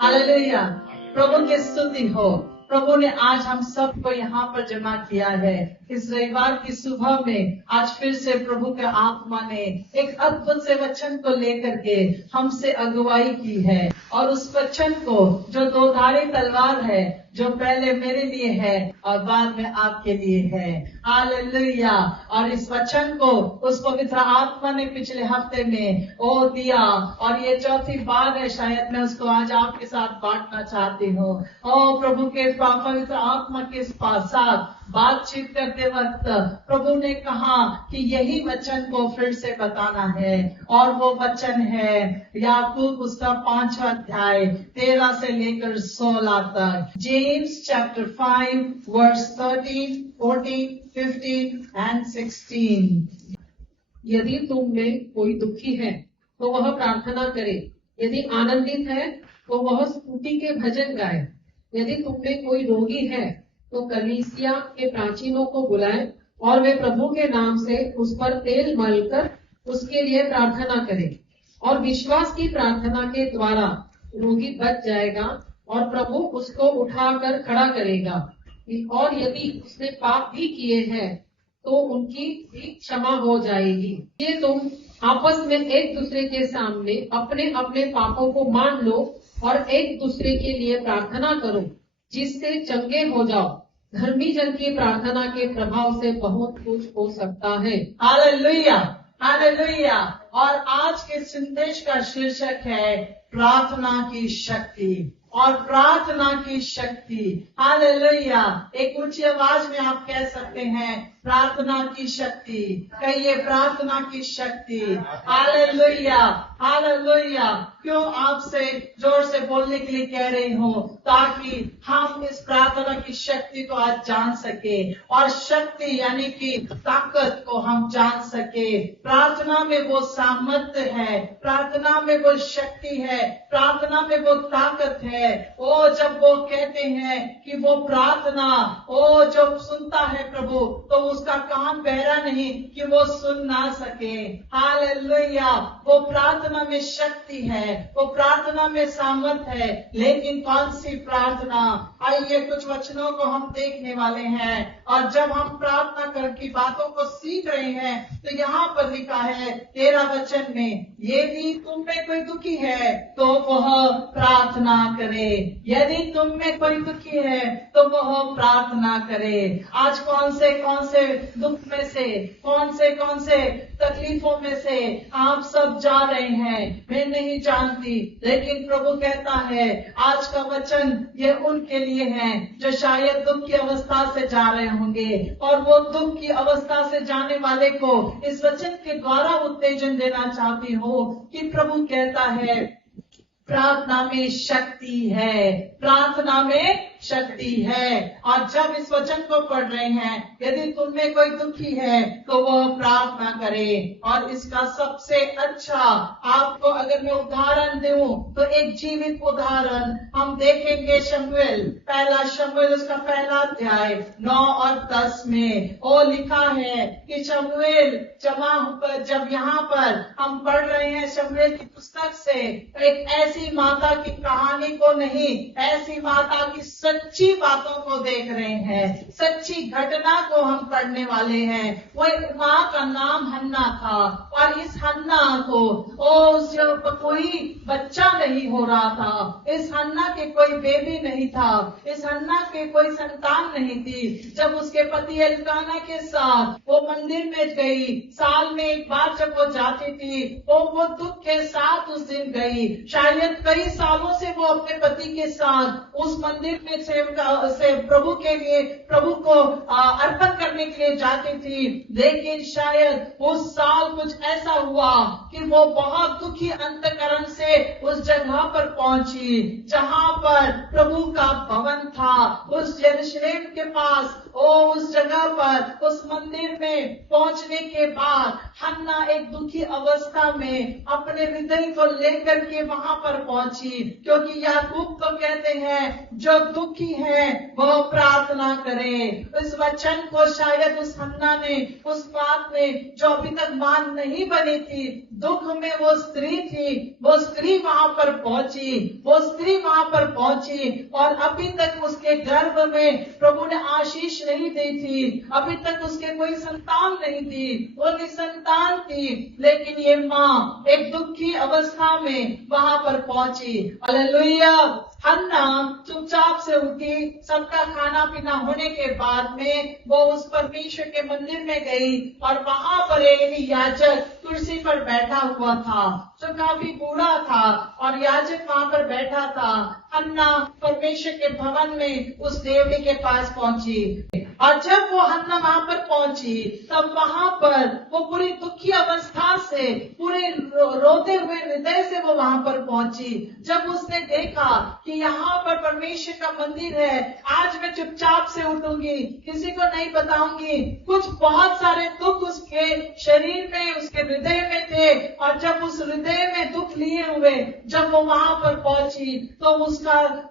Hallelujah. प्रभु की स्तुति हो। प्रभु ने आज हम सबको यहाँ पर जमा किया है। इस रविवार की सुबह में आज फिर से प्रभु के आत्मा ने एक अद्भुत से वचन को लेकर के हमसे अगुवाई की है, और उस वचन को जो दोधारी तलवार है, जो पहले मेरे लिए है और बाद में आपके लिए है। हालेलुया। और इस वचन को उस पवित्र आत्मा ने पिछले हफ्ते में दिया, और ये चौथी बार है शायद मैं उसको आज आपके साथ बांटना चाहती हूँ। प्रभु के पवित्र आत्मा के साथ बातचीत करते वक्त प्रभु ने कहा कि यही वचन को फिर से बताना है, और वो वचन है याकूब उसका 5वां अध्याय 13 से लेकर 16 तक। James chapter 5 verse 13, 14, 15 and 16। यदि तुम में कोई दुखी है तो वह प्रार्थना करे, यदि आनंदित है तो वह स्तुति के भजन गाए। यदि तुम में कोई रोगी है तो कलीसिया के प्राचीनों को बुलाए, और वे प्रभु के नाम से उस पर तेल मलकर उसके लिए प्रार्थना करें, और विश्वास की प्रार्थना के द्वारा रोगी बच जाएगा और प्रभु उसको उठाकर खड़ा करेगा। और यदि उसने पाप भी किए हैं तो उनकी भी क्षमा हो जाएगी। ये तुम आपस में एक दूसरे के सामने अपने अपने पापों को मान लो और एक दूसरे के लिए प्रार्थना करो, जिससे चंगे हो जाओ। धर्मी जन की प्रार्थना के प्रभाव से बहुत कुछ हो सकता है। Hallelujah, hallelujah. और आज के संदेश का शीर्षक है प्रार्थना की शक्ति, और प्रार्थना की शक्ति। हालेलुया। एक ऊंची आवाज में आप कह सकते हैं प्रार्थना की शक्ति। कहिए प्रार्थना की शक्ति। Hallelujah, hallelujah. क्यों आपसे जोर से बोलने के लिए कह रही हूँ? ताकि हम इस प्रार्थना की शक्ति को आज जान सके, और शक्ति यानी कि ताकत को हम जान सके। प्रार्थना में वो सामर्थ्य है, प्रार्थना में वो शक्ति है, प्रार्थना में वो ताकत है। जब वो कहते हैं कि वो प्रार्थना जब सुनता है प्रभु, तो उसका कान बहरा नहीं कि वो सुन ना सके। हालेलुया। वो प्रार्थना में शक्ति है, वो प्रार्थना में सामर्थ्य है। लेकिन कौन सी प्रार्थना? आइए कुछ वचनों को हम देखने वाले हैं, और जब हम प्रार्थना की बातों को सीख रहे हैं तो यहाँ पर लिखा है 13 वचन में, यदि तुम में कोई दुखी है तो वह प्रार्थना करे। यदि तुम में कोई दुखी है तो वह प्रार्थना करे। आज कौन से दुख में से, कौन से तकलीफों में से आप सब जा रहे हैं, मैं नहीं जानती। लेकिन प्रभु कहता है आज का वचन ये उनके लिए है जो शायद दुख की अवस्था से जा रहे होंगे, और वो दुख की अवस्था से जाने वाले को इस वचन के द्वारा उत्तेजन देना चाहती हो कि प्रभु कहता है प्रार्थना में शक्ति है, प्रार्थना में शक्ति है। और जब इस वचन को पढ़ रहे हैं, यदि तुम में कोई दुखी है तो वह प्रार्थना करे। और इसका सबसे अच्छा आपको अगर मैं उदाहरण दूं तो एक जीवित उदाहरण हम देखेंगे शमूएल, पहला शमूएल उसका पहला अध्याय 9 और 10 में। लिखा है कि शमूएल जब यहाँ पर हम पढ़ रहे हैं शमूएल की पुस्तक से, एक ऐसी माता की कहानी को नहीं, ऐसी माता की सच्ची बातों को देख रहे हैं, सच्ची घटना को हम पढ़ने वाले हैं। वो माँ का नाम हन्ना था, और इस हन्ना को कोई बच्चा नहीं हो रहा था, इस हन्ना के कोई बेबी नहीं था, इस हन्ना के कोई संतान नहीं थी। जब उसके पति एल्काना के साथ वो मंदिर में गई, साल में एक बार जब वो जाती थी, वो दुख के साथ उस दिन गई। शायद कई सालों से वो अपने पति के साथ उस मंदिर में से प्रभु के लिए, प्रभु को अर्पण करने के लिए जाती थी। लेकिन शायद उस साल कुछ ऐसा हुआ कि वो बहुत दुखी अंतकरण से उस जगह पर पहुंची जहां पर प्रभु का भवन था। उस यरूशलेम के पास उस जगह पर उस मंदिर में पहुंचने के बाद हन्ना एक दुखी अवस्था में अपने हृदय को लेकर के वहां पर पहुंची, क्योंकि याकूब तो कहते हैं जो दुखी है वह प्रार्थना करे। इस वचन को शायद उस हन्ना ने, उस बात ने जो अभी तक मान नहीं बनी थी, दुख में वो स्त्री थी, वो स्त्री वहां पर पहुंची, वो स्त्री वहां पर पहुंची और अभी तक उसके गर्भ में प्रभु ने आशीष नहीं दी थी, अभी तक उसके कोई संतान नहीं थी, वो निसंतान थी। लेकिन ये माँ एक दुखी अवस्था में वहां पर पहुंची। हालेलुया। हन्ना चुपचाप से उठी, सबका खाना पीना होने के बाद में वो उस परमेश्वर के मंदिर में गई और वहां पर एली याजक कुर्सी पर बैठा हुआ था जो काफी बूढ़ा था और याजक वहां पर बैठा था। हन्ना परमेश्वर के भवन में उस देवड़ी के पास पहुंची और जब वो हन्ना वहां पर पहुंची तब वहां पर वो पूरी दुखी अवस्था से, पूरे रोते हुए हृदय से वो वहां पर पहुंची। जब उसने देखा कि यहाँ पर परमेश्वर का मंदिर है, आज मैं चुपचाप से उठूंगी, किसी को नहीं बताऊंगी। कुछ बहुत सारे दुख उसके शरीर में, उसके हृदय में थे और जब उस हृदय में दुख लिए हुए जब वो वहां पर पहुंची तो उसका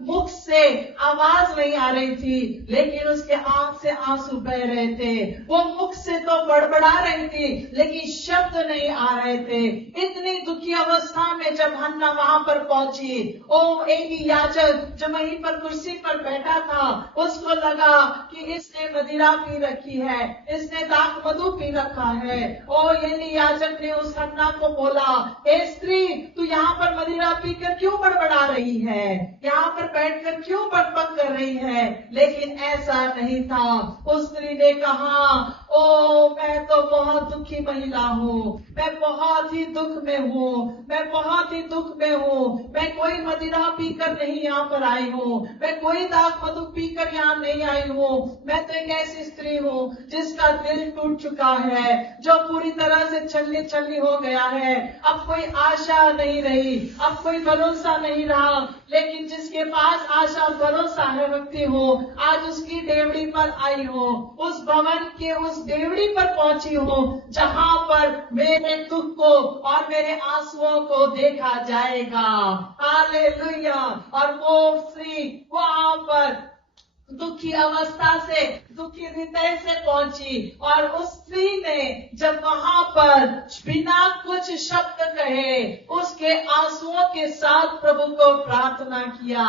मुख से आवाज नहीं आ रही थी, लेकिन उसके आंख से आंसू बह रहे थे। वो मुख से तो बड़बड़ा रही थी लेकिन शब्द नहीं आ रहे थे। इतनी दुखी अवस्था में जब हन्ना वहां पर पहुंची, ओ एली याजक जो वहीं पर कुर्सी पर बैठा था, उसको लगा कि इसने मदिरा पी रखी है, इसने दाख मधु पी रखा है। ओ एली याजक ने उस हन्ना को बोला, ए स्त्री, तू यहाँ पर मदिरा पीकर क्यों बड़बड़ा रही है, यहाँ पर बैठकर क्यों बकबक कर रही है? लेकिन ऐसा नहीं था। उस स्त्री ने कहा, ओ मैं तो बहुत दुखी महिला हूँ, मैं बहुत ही दुख में हूँ, मैं बहुत ही दुख में हूँ। मैं कोई मदिरा पीकर नहीं यहाँ पर आई हूँ, मैं कोई दाख मधु पीकर यहाँ नहीं आई हूँ। मैं तो एक ऐसी स्त्री हूँ जिसका दिल टूट चुका है, जो पूरी तरह से छलनी छलनी हो गया है। अब कोई आशा नहीं रही, अब कोई भरोसा नहीं रहा। लेकिन जिसके पास आशा और भरोसा है व्यक्ति हो, आज उसकी डेवड़ी पर आई हो, उस भवन के उस डेवड़ी पर पहुंची हो जहां पर मेरे दुख को और मेरे आंसुओं को देखा जाएगा। हालेलुया। और वो स्त्री वहां पर दुखी अवस्था से, दुखी हृदय से पहुंची और उस स्त्री ने जब वहां पर बिना कुछ शब्द कहे उसके आंसुओं के साथ प्रभु को प्रार्थना किया।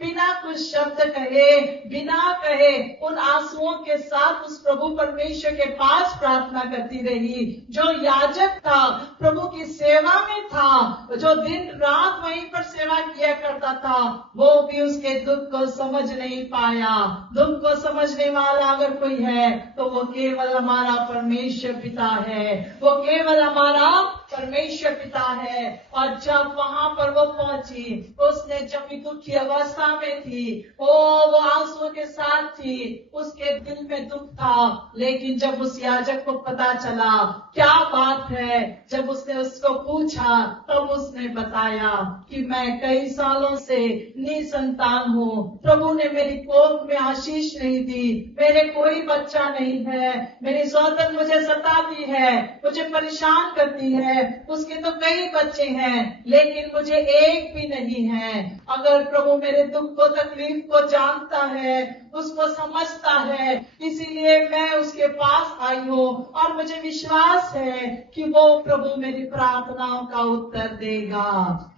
बिना कुछ शब्द कहे, बिना कहे उन आंसुओं के साथ उस प्रभु परमेश्वर के पास प्रार्थना करती रही। जो याजक था, प्रभु की सेवा में था, जो दिन रात वहीं पर सेवा किया करता था, वो भी उसके दुख को समझ नहीं पाया। दुख को समझने वाला अगर कोई है तो वो केवल हमारा परमेश्वर पिता है, वो केवल हमारा परमेश्वर पिता है। और जब वहां पर वो पहुंची, उसने जब भी दुखी अवस्था में थी, वो आंसुओं के साथ थी, उसके दिल में दुख था। लेकिन जब उस याजक को पता चला क्या बात है, जब उसने उसको पूछा तब उसने बताया कि मैं कई सालों से निसंतान हूँ, प्रभु ने मेरी कोख में आशीष नहीं दी, मेरे कोई बच्चा नहीं है, मेरी सौतन मुझे सताती है, मुझे परेशान करती है, उसके तो कई बच्चे हैं लेकिन मुझे एक भी नहीं है। अगर प्रभु मेरे दुख को, तकलीफ को जानता है, उसको समझता है, इसीलिए मैं उसके पास आई हूँ और मुझे विश्वास है कि वो प्रभु मेरी प्रार्थनाओं का उत्तर देगा।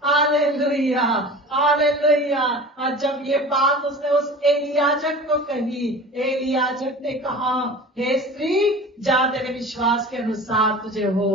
Hallelujah, hallelujah. और जब ये बात उसने उस एली याजक को कही, एली याजक ने कहा, हे स्त्री, जा तेरे विश्वास के अनुसार तुझे हो।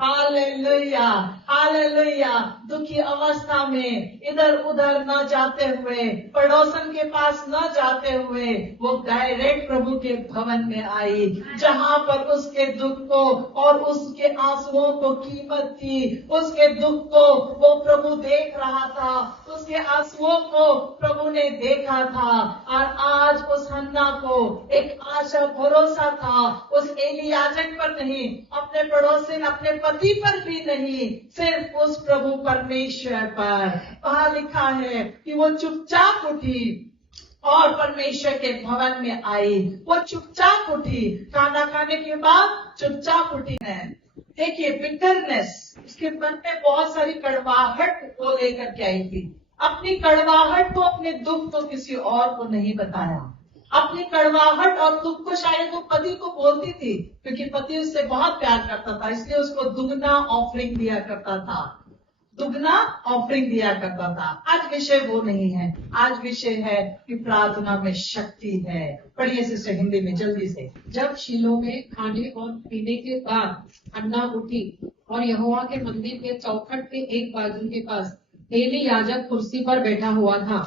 Hallelujah, hallelujah. दुखी अवस्था में इधर उधर न जाते हुए, पड़ोसन के पास न जाते हुए, वो डायरेक्ट प्रभु के भवन में आई, जहां पर उसके दुख को और उसके आंसुओं को कीमत थी। उसके दुख को वो प्रभु देख रहा था, उसके आंसुओं को प्रभु ने देखा था। और आज उस हन्ना को एक आशा, भरोसा था, उस एली याजक पर नहीं, अपने पड़ोसी, अपने पति पर भी नहीं, सिर्फ उस प्रभु परमेश्वर पर। वहां लिखा है कि वो चुपचाप उठी और परमेश्वर के भवन में आई। वो चुपचाप उठी, खाना खाने के बाद चुपचाप उठी है। देखिए, बिटरनेस, उसके मन में बहुत सारी कड़वाहट को लेकर के आई थी। अपनी कड़वाहट को, अपने दुख को किसी और को नहीं बताया। अपनी कड़वाहट और दुख को शायद वो पति को बोलती थी, क्योंकि पति उससे बहुत प्यार करता था, इसलिए उसको दुगना ऑफरिंग दिया करता था, दुगना ऑफरिंग दिया करता था। आज विषय वो नहीं है, आज विषय है कि प्रार्थना में शक्ति है। पढ़िए सिस्टर हिंदी में जल्दी से। जब शीलो में खाने और पीने के बाद अन्ना उठी और यहोवा के मंदिर के चौखट के एक बाजू के पास एली याजक कुर्सी पर बैठा हुआ था।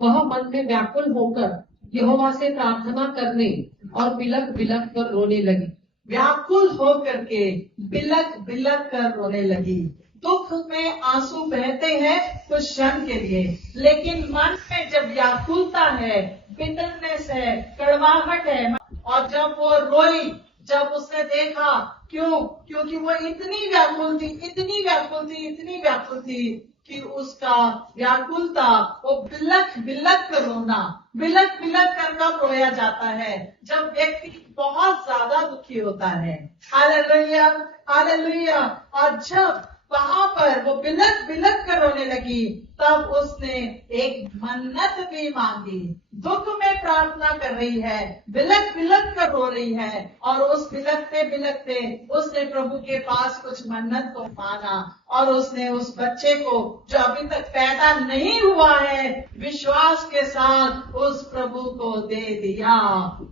वह मन में व्याकुल होकर यहोवा से प्रार्थना करने और बिलक बिलक कर रोने लगी। व्याकुल होकर के बिलक बिलक कर रोने लगी। दुख में आंसू बहते हैं कुछ क्षण के लिए, लेकिन मन में जब व्याकुलता है, बिटरनेस है, कड़वाहट है, और जब वो रोई, जब उसने देखा, क्योंकि वो इतनी व्याकुल थी, इतनी व्याकुल थी, इतनी व्याकुल थी कि उसका व्याकुलता, वो बिलक बिलक कर रोना, बिलक बिलक कर कब रोया जाता है? जब व्यक्ति बहुत ज्यादा दुखी होता है। Hallelujah, hallelujah. और जब वहां पर वो बिलक बिलक कर रोने लगी, तब उसने एक मन्नत भी मांगी। दुख में प्रार्थना कर रही है, बिलक बिलक कर रो रही है, और उस बिलकते बिलकते उसने प्रभु के पास कुछ मन्नत को मांगा, और उसने उस बच्चे को जो अभी तक पैदा नहीं हुआ है, विश्वास के साथ उस प्रभु को दे दिया।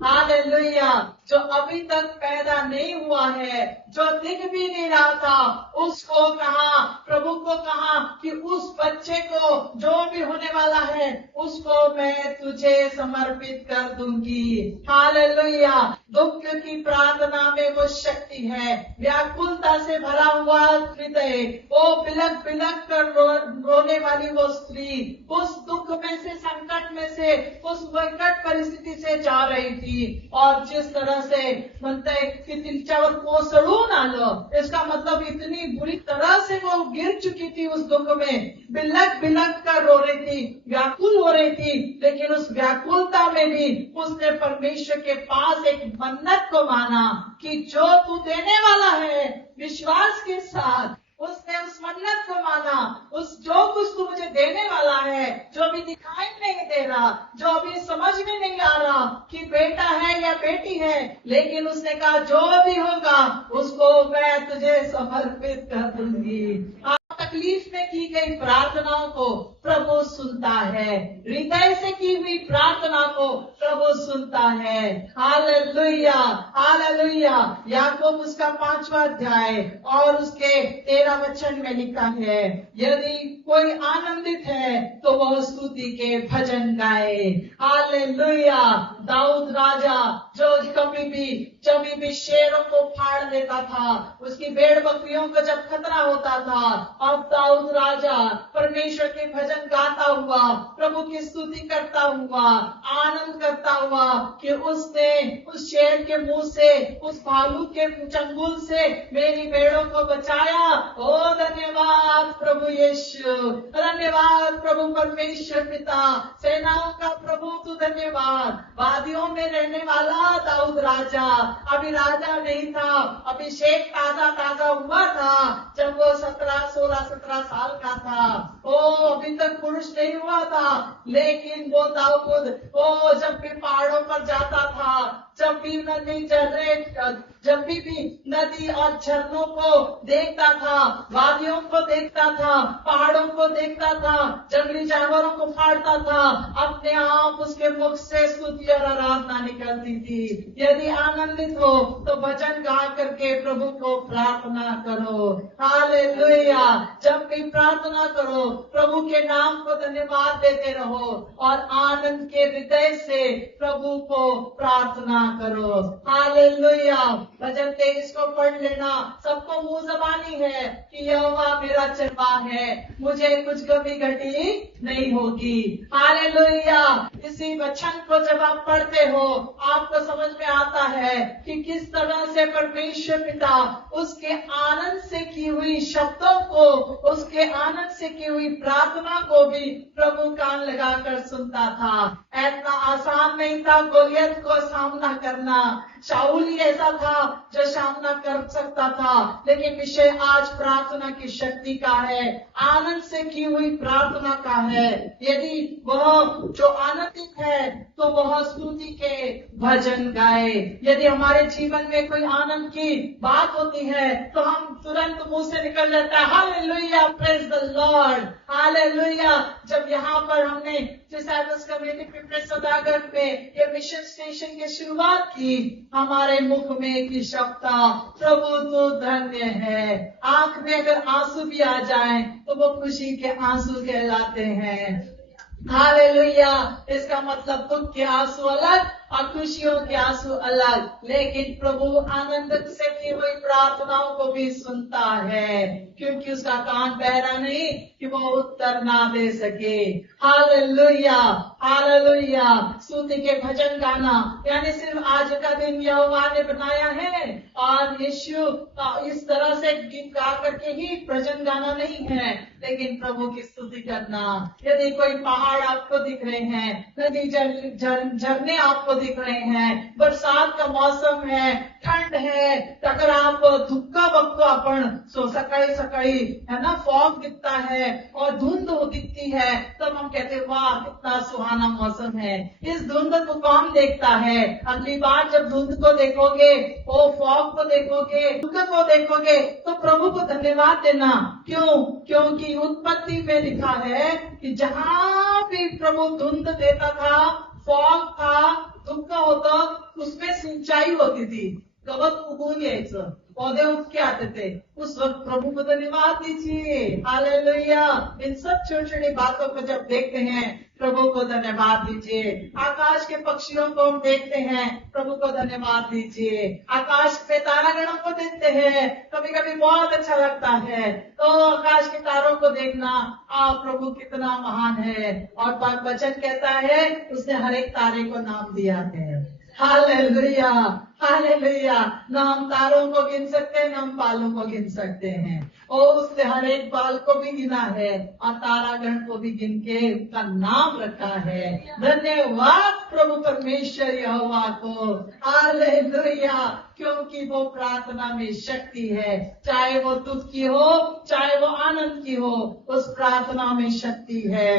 हालेलुया। जो अभी तक पैदा नहीं हुआ है, जो दिख भी नहीं रहा था, उसको कहा, प्रभु को कहा कि उस बच्चे को, जो भी होने वाला है, उसको मैं तुझे समर्पित कर दूंगी। हालेलुया। दुख की प्रार्थना में वो शक्ति है। व्याकुलता से भरा हुआ हृदय, वो बिलक बिलक कर रोने वाली वो स्त्री, उस दुख में से, संकट में से, उस विकट परिस्थिति से जा रही थी, और जिस तरह से म्हणते की तिच्यावर कोसळून आलं, इसका मतलब इतनी बुरी तरह से वो गिर चुकी थी उस दुख में, बिलक बिलक कर रो रही थी, व्याकुल हो रही थी, लेकिन उस व्याकुलता में भी उसने परमेश्वर के पास एक मन्नत को माना कि जो तू देने वाला है, विश्वास के साथ उसने उस मन्नत को माना। उस जो कुछ तू मुझे देने वाला है, जो भी दिखाई नहीं दे रहा, जो अभी समझ में नहीं आ रहा कि बेटा है या बेटी है, लेकिन उसने कहा जो भी होगा उसको मैं तुझे समर्पित कर दूंगी। तकलीफ में की गई प्रार्थनाओं को प्रभु सुनता है, हृदय से की हुई प्रार्थना को प्रभु सुनता है। Hallelujah, hallelujah. याकूब उसका 5वां अध्याय और उसके 13 वचन में लिखा है, यदि कोई आनंदित है तो वह स्तुति के भजन गाए। हालेलुया। दाऊद राजा जो कभी भी शेरों को फाड़ देता था, उसकी भेड़ बकरियों को जब खतरा होता था, अब दाऊद राजा परमेश्वर के भजन गाता हुआ, प्रभु की स्तुति करता हुआ, आनंद करता हुआ कि उसने उस शेर के मुंह से, उस भालू के चंगुल से मेरी भेड़ों को बचाया। ओ धन्यवाद प्रभु यीशु, धन्यवाद प्रभु परमेश्वर पिता, सेनाओं का प्रभु तू धन्यवाद। वादियों में रहने वाला दाऊद राजा अभी राजा नहीं था, अभिषेक ताजा हुआ था जब वो 16-17 साल का था। ओ अभी तक पुरुष नहीं हुआ था, लेकिन वो दाऊद जब भी पहाड़ों पर जाता था, जब भी नदी और झरनों को देखता था, वादियों को देखता था, पहाड़ों को देखता था, जंगली जानवरों को फाड़ता था, अपने आप उसके मुख से स्तुति और आराधना निकलती थी। यदि आनंदित हो तो भजन गा करके प्रभु को प्रार्थना करो। हालेलुया। जब भी प्रार्थना करो, प्रभु के नाम को धन्यवाद देते रहो और आनंद के हृदय से प्रभु को प्रार्थना करो। हालेलुया। भजन 23 को पढ़ लेना। सबको मुंह जबानी है कि यहोवा मेरा चरवाहा है, मुझे कुछ कभी घटी नहीं होगी। हालेलुया। इसी वचन को जब आप पढ़ते हो, आपको समझ में आता है कि किस तरह से परमेश्वर पिता उसके आनंद से की हुई शब्दों को, उसके आनंद से की हुई प्रार्थना को भी प्रभु कान लगाकर सुनता था। इतना आसान नहीं था गोलियत को सामना करना। शाऊल ही ऐसा था जो सामना कर सकता था, लेकिन विषय आज प्रार्थना की शक्ति का है, आनंद से की हुई प्रार्थना का है। यदि वह जो आनंदित है तो वह स्तुति के भजन गाए। यदि हमारे जीवन में कोई आनंद की बात होती है तो हम तुरंत मुंह से निकल जाता है hallelujah, praise the Lord, hallelujah. जब यहाँ पर हमने डिसाइपल्स कम्युनिटी पिपरेस सौदागर में ये मिशन स्टेशन की शुरुआत की, हमारे मुख में एक शब्द था, प्रभु तो धन्य है। आंख में अगर आंसू भी आ जाए तो वो खुशी के आंसू कहलाते हैं। हालेलुया। इसका मतलब दुख के आंसू अलग और खुशियों के आंसू अलग, लेकिन प्रभु आनंद से की हुई प्रार्थनाओं को भी सुनता है, क्योंकि उसका कान बहरा नहीं कि वो उत्तर ना दे सके। Hallelujah, hallelujah. स्तुति के भजन गाना यानी सिर्फ आज का दिन यहोवा ने बनाया है और यीशु इस तरह से गीत गा करके ही भजन गाना नहीं है, लेकिन प्रभु की स्तुति करना। यदि कोई पहाड़ आपको दिख रहे हैं, नदी झरने आपको दिख रहे हैं, बरसात का मौसम है, ठंड है, अगर आप धुक्का बक्का सकाळी सकाळी है ना, फॉग दिखता है और धुंध दिखती है, तब हम कहते हैं वाह कितना सुहाना मौसम है। इस धुंध को कौन देखता है? अगली बार जब धुंध को देखोगे, वो फॉग को देखोगे, धुक्का को देखोगे, तो प्रभु को धन्यवाद देना। क्यों? क्योंकि उत्पत्ति में लिखा है कि जहाँ भी प्रभु धुंध देता था, फॉग था, धुक्का होता, उसमें सिंचाई होती थी, गवत उगून यायचं, पौधे उग के आते थे। उस वक्त प्रभु को धन्यवाद दीजिए। हालेलुया। इन सब छोटी छोटी बातों को जब देखते हैं, प्रभु को धन्यवाद दीजिए। आकाश के पक्षियों को हम देखते हैं, प्रभु को धन्यवाद दीजिए। आकाश में तारागणों को देखते हैं, कभी कभी बहुत अच्छा लगता है। तो आकाश के तारों को देखना, प्रभु कितना महान है। और वचन कहता है उसने हर एक तारे को नाम दिया है। Hallelujah, hallelujah. न हम तारों को गिन सकते हैं, न हम बालों को गिन सकते हैं। और उसने हर एक बाल को भी गिना है और तारागण को भी गिन के उसका नाम रखा है। धन्यवाद प्रभु परमेश्वर यहोवा को। हालेलुया। क्योंकि वो प्रार्थना में शक्ति है, चाहे वो दुख की हो, चाहे वो आनंद की हो, उस प्रार्थना में शक्ति है।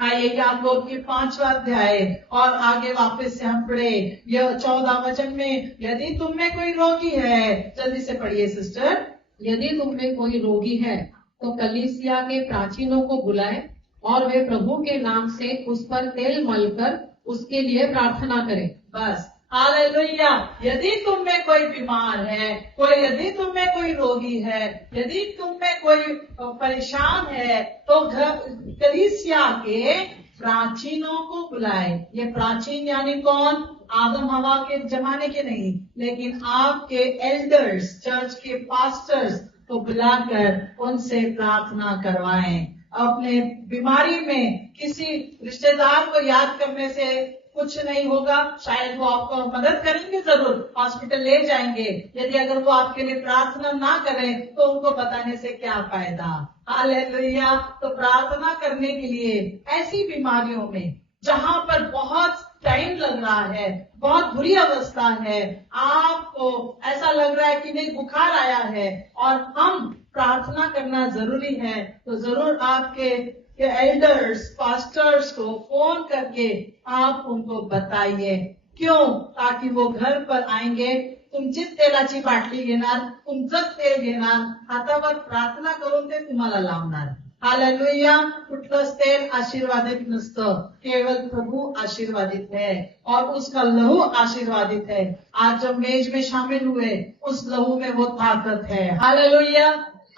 आइए याकूब की 5वां अध्याय और आगे वापस से हम पढ़े यह 14 वचन में, यदि तुम में कोई रोगी है, जल्दी से पढ़िए सिस्टर। यदि तुम में कोई रोगी है तो कलीसिया के प्राचीनों को बुलाए और वे प्रभु के नाम से उस पर तेल मलकर उसके लिए प्रार्थना करें। बस। हालेलुया। यदि तुम में कोई बीमार है, यदि तुम में कोई रोगी है, यदि तुम में कोई परेशान है, तो कलीसिया के प्राचीनों को बुलाए। ये प्राचीन यानी कौन? आदम हवा के जमाने के नहीं, लेकिन आपके एल्डर्स, चर्च के पास्टर्स को बुलाकर उनसे प्रार्थना करवाएं। अपने बीमारी में किसी रिश्तेदार को याद करने से कुछ नहीं होगा, शायद वो आपको मदद करेंगे, जरूर हॉस्पिटल ले जाएंगे। यदि अगर वो आपके लिए प्रार्थना ना करें तो उनको बताने से क्या फायदा। हालेलुया। तो प्रार्थना करने के लिए ऐसी बीमारियों में जहां पर बहुत टाइम लग रहा है, बहुत बुरी अवस्था है, आपको ऐसा लग रहा है कि नहीं बुखार आया है और हम प्रार्थना करना जरूरी है, तो जरूर आपके एल्डर्स, पास्टर्स को फोन करके आप उनको बताइए। क्यों? ताकि वो घर पर आएंगे, तुमचीच तेलाची बाटली घेणार, तुमचंच तेल घेणार, हातावर प्रार्थना करून ते तुम्हाला लावणार। हालेलुया। कुठलंच तेल आशीर्वादित नसतं, केवल प्रभु आशीर्वादित है और उसका लहू आशीर्वादित है। आज जब मेज में शामिल हुए, उस लहू में वो ताकत है। हालेलुया।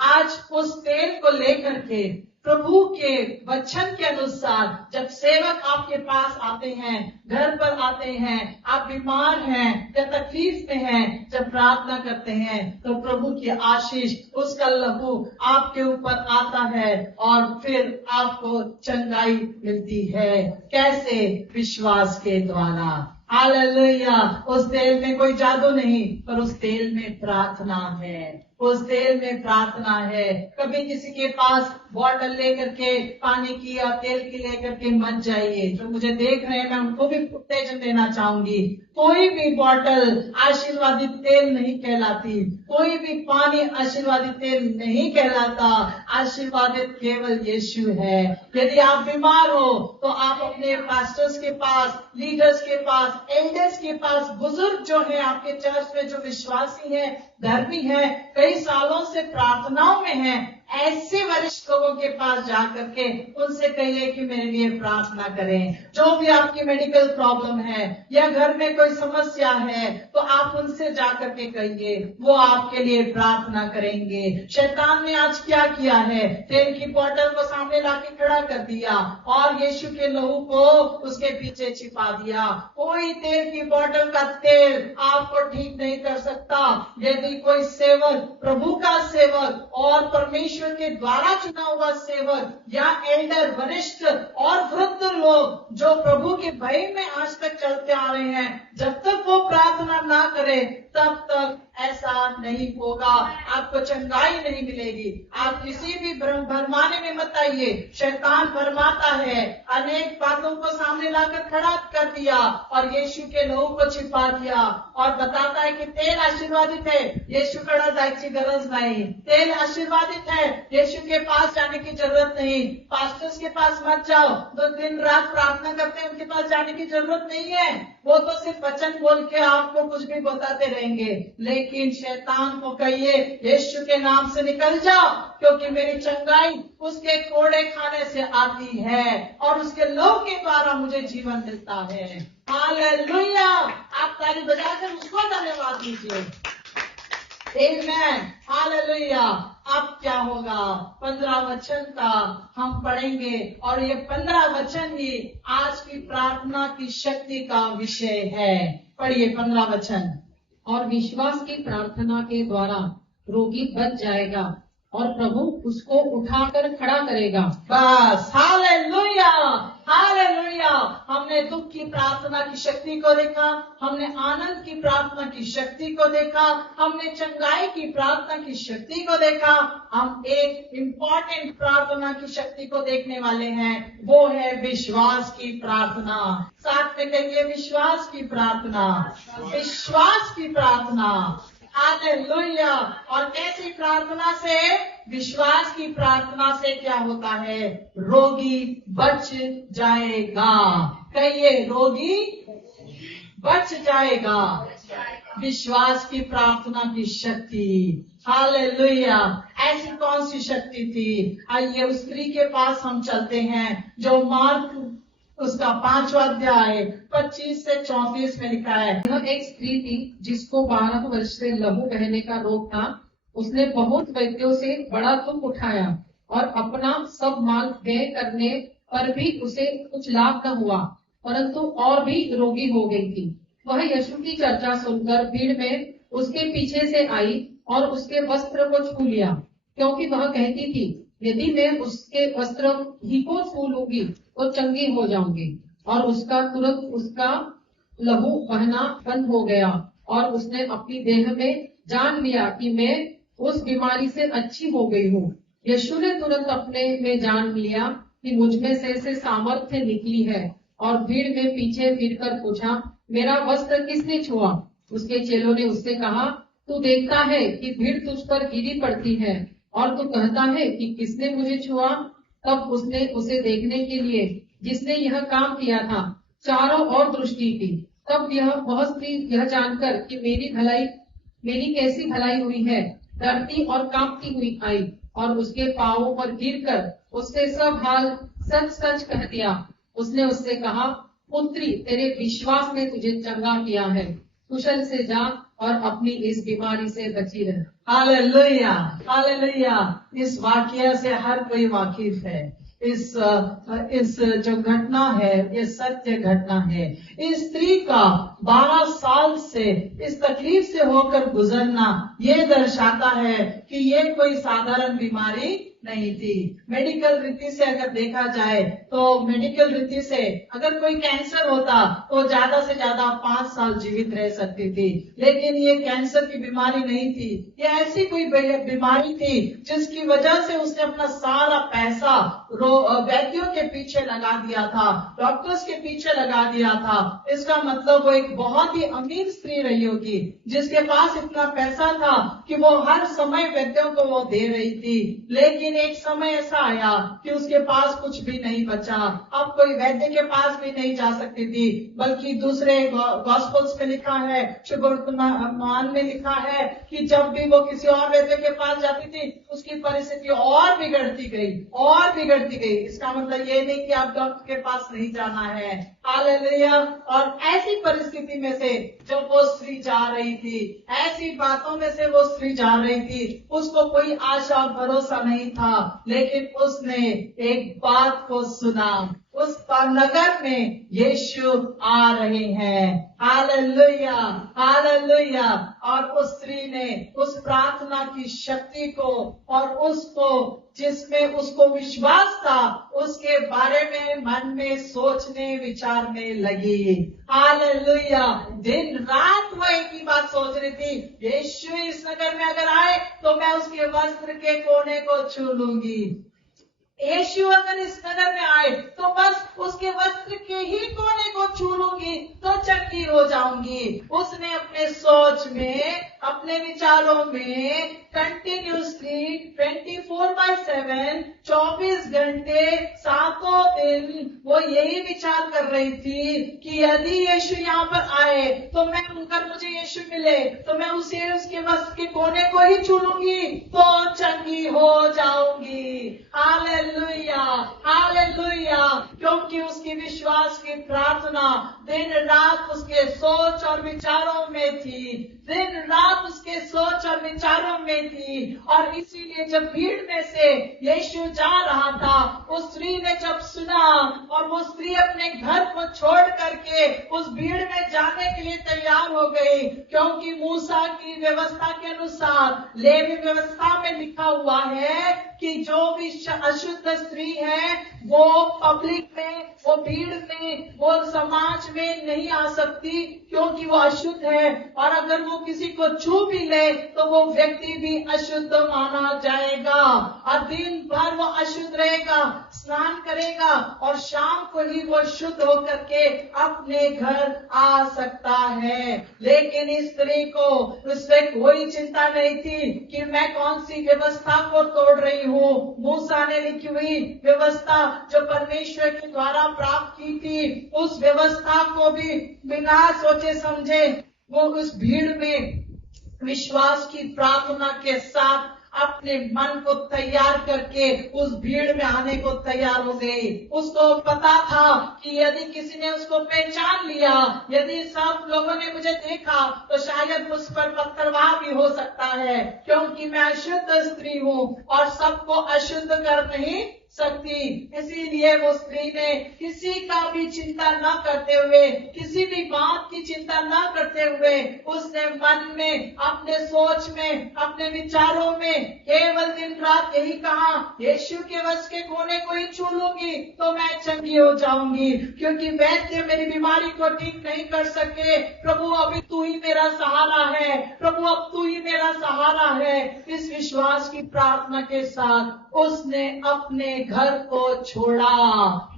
आज उस तेल को लेकर के प्रभु के वचन के अनुसार जब सेवक आपके पास आते हैं, घर पर आते हैं, आप बीमार हैं या तकलीफ में हैं, जब प्रार्थना करते हैं तो प्रभु की आशीष, उसका लहू आपके ऊपर आता है और फिर आपको चंगाई मिलती है। कैसे? विश्वास के द्वारा। हालेलुया। उस तेल में कोई जादू नहीं, पर उस तेल में प्रार्थना है। उस तेल में प्रार्थना है। कभी किसी के पास बॉटल लेकर के पानी की या तेल की लेकर के मत जाइए। जो मुझे देख रहे हैं मैं उनको भी उत्तेजन देना चाहूंगी। कोई भी बॉटल आशीर्वादित तेल नहीं कहलाती, कोई भी पानी आशीर्वादित तेल नहीं कहलाता। आशीर्वादित केवल यीशु है। यदि आप बीमार हो तो आप अपने पास्टर्स के पास, लीडर्स के पास, एल्डर्स के पास, बुजुर्ग जो है आपके चर्च में जो विश्वासी है, धर्मी है, कई सालों से प्रार्थनाओं में है, ऐसे वरिष्ठ लोगों के पास जाकर के उनसे कहिए कि मेरे लिए प्रार्थना करें। जो भी आपकी मेडिकल प्रॉब्लम है या घर में कोई समस्या है तो आप उनसे जाकर के कहिए, वो आपके लिए प्रार्थना करेंगे। शैतान ने आज क्या किया है, तेल की बोतल को सामने लाके खड़ा कर दिया और यीशु के लहू को उसके पीछे छिपा दिया। कोई तेल की बोतल का तेल आपको ठीक नहीं कर सकता। यदि कोई सेवक, प्रभु का सेवक और परमेश्वर के द्वारा चुना हुआ सेवक या एल्डर, वरिष्ठ और वृद्ध लोग जो प्रभु के भय में आज तक चलते आ रहे हैं, जब तक वो प्रार्थना ना करे तब तक ऐसा नहीं होगा। आपको चंगाई नहीं मिलेगी। आप किसी भी भरमाने में मत आइए। शैतान भरमाता है, अनेक बातों को सामने लाकर खड़ा कर दिया और यीशु के लहू को छिपा दिया और बताता है कि तेल आशीर्वादित है, यीशु कड़ा जायची गरज नहीं। तेल आशीर्वादित है, यीशु के पास जाने की जरूरत नहीं। पास्टर्स के पास मत जाओ, जो दिन रात प्रार्थना करते हैं उनके पास जाने की जरूरत नहीं है। वो तो सिर्फ वचन बोल के आपको कुछ भी बताते रहेंगे। लेकिन शैतान को कहिए, यीशु के नाम से निकल जाओ, क्योंकि मेरी चंगाई उसके कोड़े खाने से आती है और उसके लहू के द्वारा मुझे जीवन मिलता है। हालेलुया! आप ताली बजाकर उसको धन्यवाद दीजिए। आमेन, हालेलुया। अब क्या होगा, 15 वचन का हम पढ़ेंगे और ये 15 वचन ही आज की प्रार्थना की शक्ति का विषय है। पढ़िए 15 वचन। और विश्वास की प्रार्थना के द्वारा रोगी बच जाएगा और प्रभु उसको उठाकर खड़ा करेगा। बस, हालेलुया, हालेलुया। हमने दुख की प्रार्थना की शक्ति को देखा, हमने आनंद की प्रार्थना की शक्ति को देखा, हमने चंगाई की प्रार्थना की शक्ति को देखा। हम एक इम्पोर्टेंट प्रार्थना की शक्ति को देखने वाले हैं, वो है विश्वास की प्रार्थना। साथ में कहिए, विश्वास की प्रार्थना, विश्वास की प्रार्थना। हालेलुया। और कैसी प्रार्थना से? विश्वास की प्रार्थना से क्या होता है? रोगी बच जाएगा। कहिए, रोगी बच जाएगा। विश्वास की प्रार्थना की शक्ति। हालेलुया। ऐसी कौन सी शक्ति थी? आइए उस स्त्री के पास हम चलते हैं जो मार्क उसका 5वां अध्याय 25 से 34 में लिखा है। यह एक स्त्री थी जिसको 12 वर्ष से लहू बहने का रोग था। उसने बहुत वैद्यों से बड़ा दुख उठाया और अपना सब माल व्यय करने पर भी उसे कुछ लाभ न हुआ, परंतु और भी रोगी हो गई थी। वह यीशु की चर्चा सुनकर भीड़ में उसके पीछे से आई और उसके वस्त्र को छू लिया, क्योंकि वह कहती थी, यदि मैं उसके वस्त्र ही को छू लूंगी तो चंगी हो जाऊंगी। और उसका तुरंत उसका लहू बहना बंद हो गया और उसने अपनी देह में जान लिया कि मैं उस बीमारी से अच्छी हो गई हूँ। यीशु ने तुरंत अपने में जान लिया कि मुझ में से सामर्थ्य निकली है और भीड़ में पीछे फिरकर पूछा, मेरा वस्त्र किसने छुआ? उसके चेलों ने उससे कहा, तू देखता है कि भीड़ तुझ पर गिरी पड़ती है और तू कहता है कि किसने मुझे छुआ? तब उसने उसे देखने के लिए जिसने यह काम किया था चारों ओर दृष्टि की। तब वह स्त्री यह जानकर कि मेरी कैसी भलाई हुई है, डरती और कांपती हुई आई और उसके पांवों पर गिरकर उससे सब हाल सच सच कह दिया। उसने उससे कहा, पुत्री, तेरे विश्वास ने तुझे चंगा किया है, कुशल से जा और अपनी इस बीमारी से बची रह। Hallelujah, hallelujah. इस वाक्य से हर कोई वाकिफ है। इस जो घटना है, ये सत्य घटना है। इस स्त्री का 12 साल से इस तकलीफ से होकर गुजरना ये दर्शाता है कि ये कोई साधारण बीमारी नहीं थी। मेडिकल रीति से अगर देखा जाए तो मेडिकल रीति से अगर कोई कैंसर होता तो ज्यादा से ज्यादा 5 साल जीवित रह सकती थी, लेकिन ये कैंसर की बीमारी नहीं थी। ये ऐसी कोई बीमारी थी जिसकी वजह से उसने अपना सारा पैसा वैद्यों के पीछे लगा दिया था, डॉक्टर्स के पीछे लगा दिया था। इसका मतलब वो एक बहुत ही अमीर स्त्री रही होगी जिसके पास इतना पैसा था कि वो हर समय वैद्यों को वो दे रही थी। लेकिन एक समय ऐसा आया कि उसके पास कुछ भी नहीं बचा। अब कोई वैद्य के पास भी नहीं जा सकती थी, बल्कि दूसरे गॉस्पेल्स में लिखा है, शुभ वर्तमान में लिखा है कि जब भी वो किसी और वैद्य के पास जाती थी उसकी परिस्थिति और बिगड़ती गई, और बिगड़ती गई। इसका मतलब ये नहीं कि आप डॉक्टर के पास नहीं जाना है। हालेलुया। और ऐसी परिस्थिति में से जब वो स्त्री जा रही थी, ऐसी बातों में से वो स्त्री जा रही थी, उसको कोई आशा और भरोसा नहीं था, लेकिन उसने एक बात को सुना, उस नगर में यीशु आ रहे हैं। Hallelujah, hallelujah. और उस स्त्री ने उस प्रार्थना की शक्ति को और उसको जिसमें उसको विश्वास था उसके बारे में मन में सोचने विचारने लगी। हालेलुया। दिन रात वो एक ही बात सोच रही थी, यीशु इस नगर में अगर आए तो मैं उसके वस्त्र के कोने को छू लूंगी। यीशु अगर इस नगर में आए तो बस उसके वस्त्र के ही कोने को छू लूंगी तो चंगी हो जाऊंगी। उसने अपने सोच में, अपने विचारों में कंटिन्यूसली 24/7 24 घंटे 7 दिन वो यही विचार कर रही थी कि यदि यीशु यहाँ पर आए तो मैं अगर मुझे यीशु मिले तो मैं उसे उसके वस्त्र के कोने को ही छू लूंगी तो चंगी हो जाऊंगी। Hallelujah, hallelujah. क्योंकि उसकी विश्वास की प्रार्थना दिन रात उसके सोच और विचारों में थी, दिन रात उसके सोच और विचारों में थी। और इसीलिए जब भीड़ में से यीशु जा रहा था, उस स्त्री ने जब सुना और वो स्त्री अपने घर को छोड़ करके उस भीड़ में जाने के लिए तैयार हो गई, क्योंकि मूसा की व्यवस्था के अनुसार, लेवी व्यवस्था में लिखा हुआ है कि जो भी अशुद्ध स्त्री है वो पब्लिक में, वो भीड़ में, वो समाज में नहीं आ सकती, क्योंकि वो अशुद्ध है। और अगर वो किसी को छू भी ले तो वो व्यक्ति भी अशुद्ध माना जाएगा और दिन भर वो अशुद्ध रहेगा, स्नान करेगा और शाम को ही वो शुद्ध होकर के अपने घर आ सकता है। लेकिन इस स्त्री को उससे कोई चिंता नहीं थी कि मैं कौन सी व्यवस्था को तोड़ रही हूँ। मूसा ने लिखी हुई व्यवस्था जो परमेश्वर के द्वारा प्राप्त की थी, उस व्यवस्था को भी बिना सोचे समझे वो उस भीड़ में विश्वास की प्रार्थना के साथ अपने मन को तैयार करके उस भीड़ में आने को तैयार हो गई। उसको पता था कि यदि किसी ने उसको पहचान लिया, यदि सब लोगों ने मुझे देखा तो शायद मुझ पर पत्थरवाह भी हो सकता है, क्योंकि मैं अशुद्ध स्त्री हूँ और सबको अशुद्ध कर नहीं सकती। इसीलिए वो स्त्री ने किसी का भी चिंता न करते हुए, किसी भी बात की चिंता न करते हुए, उसने मन में, अपने सोच में, अपने विचारों में केवल दिन रात यही कहा, यीशु के वस्त्र के कोने को ही छू लूंगी तो मैं चंगी हो जाऊंगी, क्योंकि वैद्य मेरी बीमारी को ठीक नहीं कर सके। प्रभु अभी तू ही मेरा सहारा है, प्रभु अब तू ही मेरा सहारा है। इस विश्वास की प्रार्थना के साथ उसने अपने घर को छोड़ा।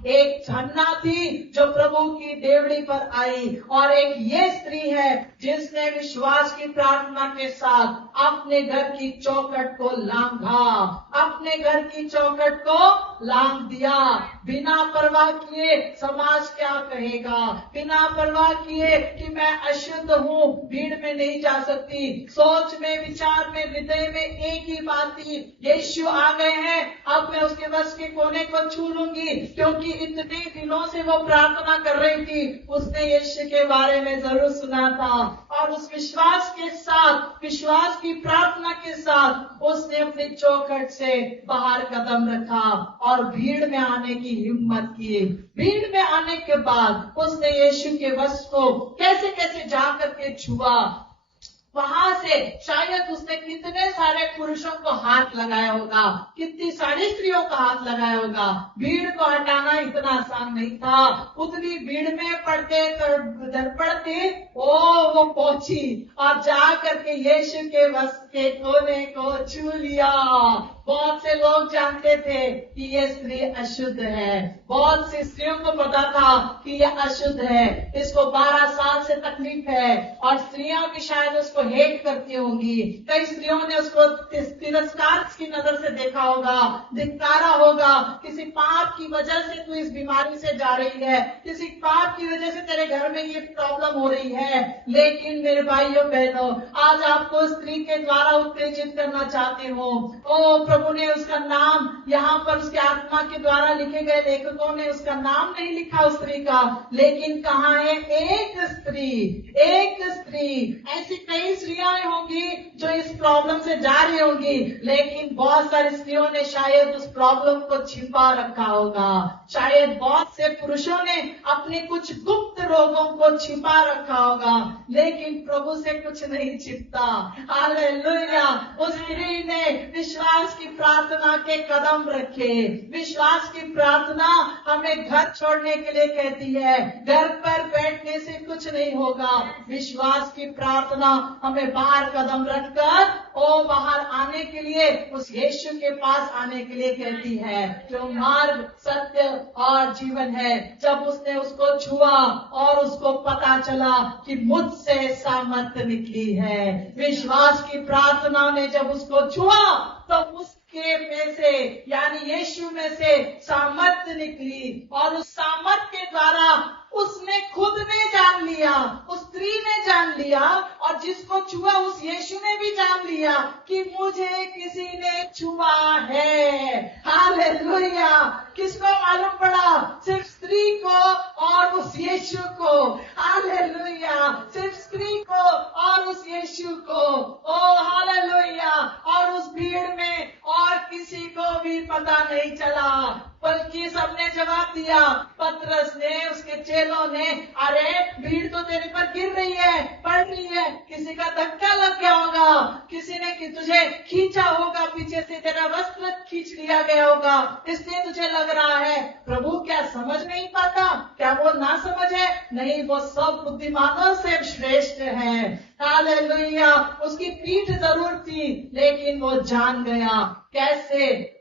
एक हन्ना थी जो प्रभु की देवड़ी पर आई और एक ये स्त्री है जिसने विश्वास की प्रार्थना के साथ अपने घर की चौखट को लांघा, अपने घर की चौखट को लांघ दिया, बिना परवाह किए समाज क्या कहेगा, बिना परवाह किए कि मैं अशुद्ध हूँ, भीड़ में नहीं जा सकती। सोच में, विचार में, हृदय में एक ही बात थी, यीशु आ गए हैं, अब मैं उसके वस्त्र के कोने को छू लूंगी, क्योंकि इतने दिनों से वो प्रार्थना कर रही थी, उसने यीशु के बारे में जरूर सुना था। और उस विश्वास के साथ, विश्वास की प्रार्थना के साथ उसने अपनी चौखट से बाहर कदम रखा और भीड़ में आने की हिम्मत की। भीड़ में आने के बाद उसने यीशु के वस्त्र को कैसे कैसे जा करके छुआ, वहां से शायद उसने कितने सारे पुरुषों को हाथ लगाया होगा, कितनी सारी स्त्रियों को हाथ लगाया होगा। भीड़ को हटाना इतना आसान नहीं था। उतनी भीड़ में पड़ते वो पहुंची और जा करके यीशु के वस्त्र के कोने को छू लिया। बहुत से लोग जानते थे कि ये स्त्री अशुद्ध है, बहुत सी स्त्रियों को पता था कि ये अशुद्ध है, इसको 12 साल से तकलीफ है, और स्त्रियां भी शायद उसको हेट करती होंगी। कई स्त्रियों ने उसको तिरस्कार की नजर से देखा होगा, धिक्कारा होगा। किसी पाप की वजह से तू इस बीमारी से जा रही है, किसी पाप की वजह से तेरे घर में ये प्रॉब्लम हो रही है। लेकिन मेरे भाइयों बहनों, आज आपको स्त्री के द्वारा उत्तेजित करना चाहती हूँ। ओ प्रभु ने उसका नाम यहाँ पर उसके आत्मा के द्वारा लिखे गए लेखकों ने उसका नाम नहीं लिखा उस स्त्री का, लेकिन कहा है एक स्त्री। ऐसी कई स्त्रियां होंगी जो इस प्रॉब्लम से जा रही होंगी, लेकिन बहुत सारी स्त्रियों ने शायद उस प्रॉब्लम को छिपा रखा होगा। शायद बहुत से पुरुषों ने अपने कुछ गुप्त रोगों को छिपा रखा होगा, लेकिन प्रभु से कुछ नहीं छिपता। हालेलुया। उस स्त्री ने विश्वास की प्रार्थना के कदम रखे। विश्वास की प्रार्थना हमें घर छोड़ने के लिए कहती है, घर पर बैठने से कुछ नहीं होगा। विश्वास की प्रार्थना हमें बाहर कदम रखकर बाहर आने के लिए, उस यीशु के पास आने के लिए कहती है, जो मार्ग, सत्य और जीवन है। जब उसने उसको छुआ और उसको पता चला कि मुझसे सामर्थ्य निकली है, विश्वास की प्रार्थना ने जब उसको छुआ तो उसके में से यानी यीशु में से सामर्थ्य निकली, और उस सामर्थ्य के द्वारा उसने खुद ने जान लिया, उस स्त्री ने जान लिया, और जिसको छुआ उस यीशु ने भी जान लिया कि मुझे किसी ने छुआ है। हालेलुया। किसको मालूम पड़ा? सिर्फ स्त्री को और उस यीशु को। हालेलुया। सिर्फ स्त्री को और उस यीशु को। ओ हालेलुया। और उस भीड़ में और किसी को भी पता नहीं चला, बल्कि सबने जवाब दिया। पतरस ने, उसके चेलों ने, अरे भीड़ तो तेरे पर गिर रही है, पड़ रही है, किसी का धक्का लग गया होगा, किसी ने तुझे खींचा होगा, पीछे से तेरा वस्त्र खींच लिया गया होगा, इसलिए तुझे लग रहा है। प्रभु क्या समझ नहीं पाता? क्या वो ना समझ है? नहीं, वो सब बुद्धिमानों से श्रेष्ठ है। हालेलुया। उसकी पीठ जरूर थी, लेकिन वो जान गया। कैसे?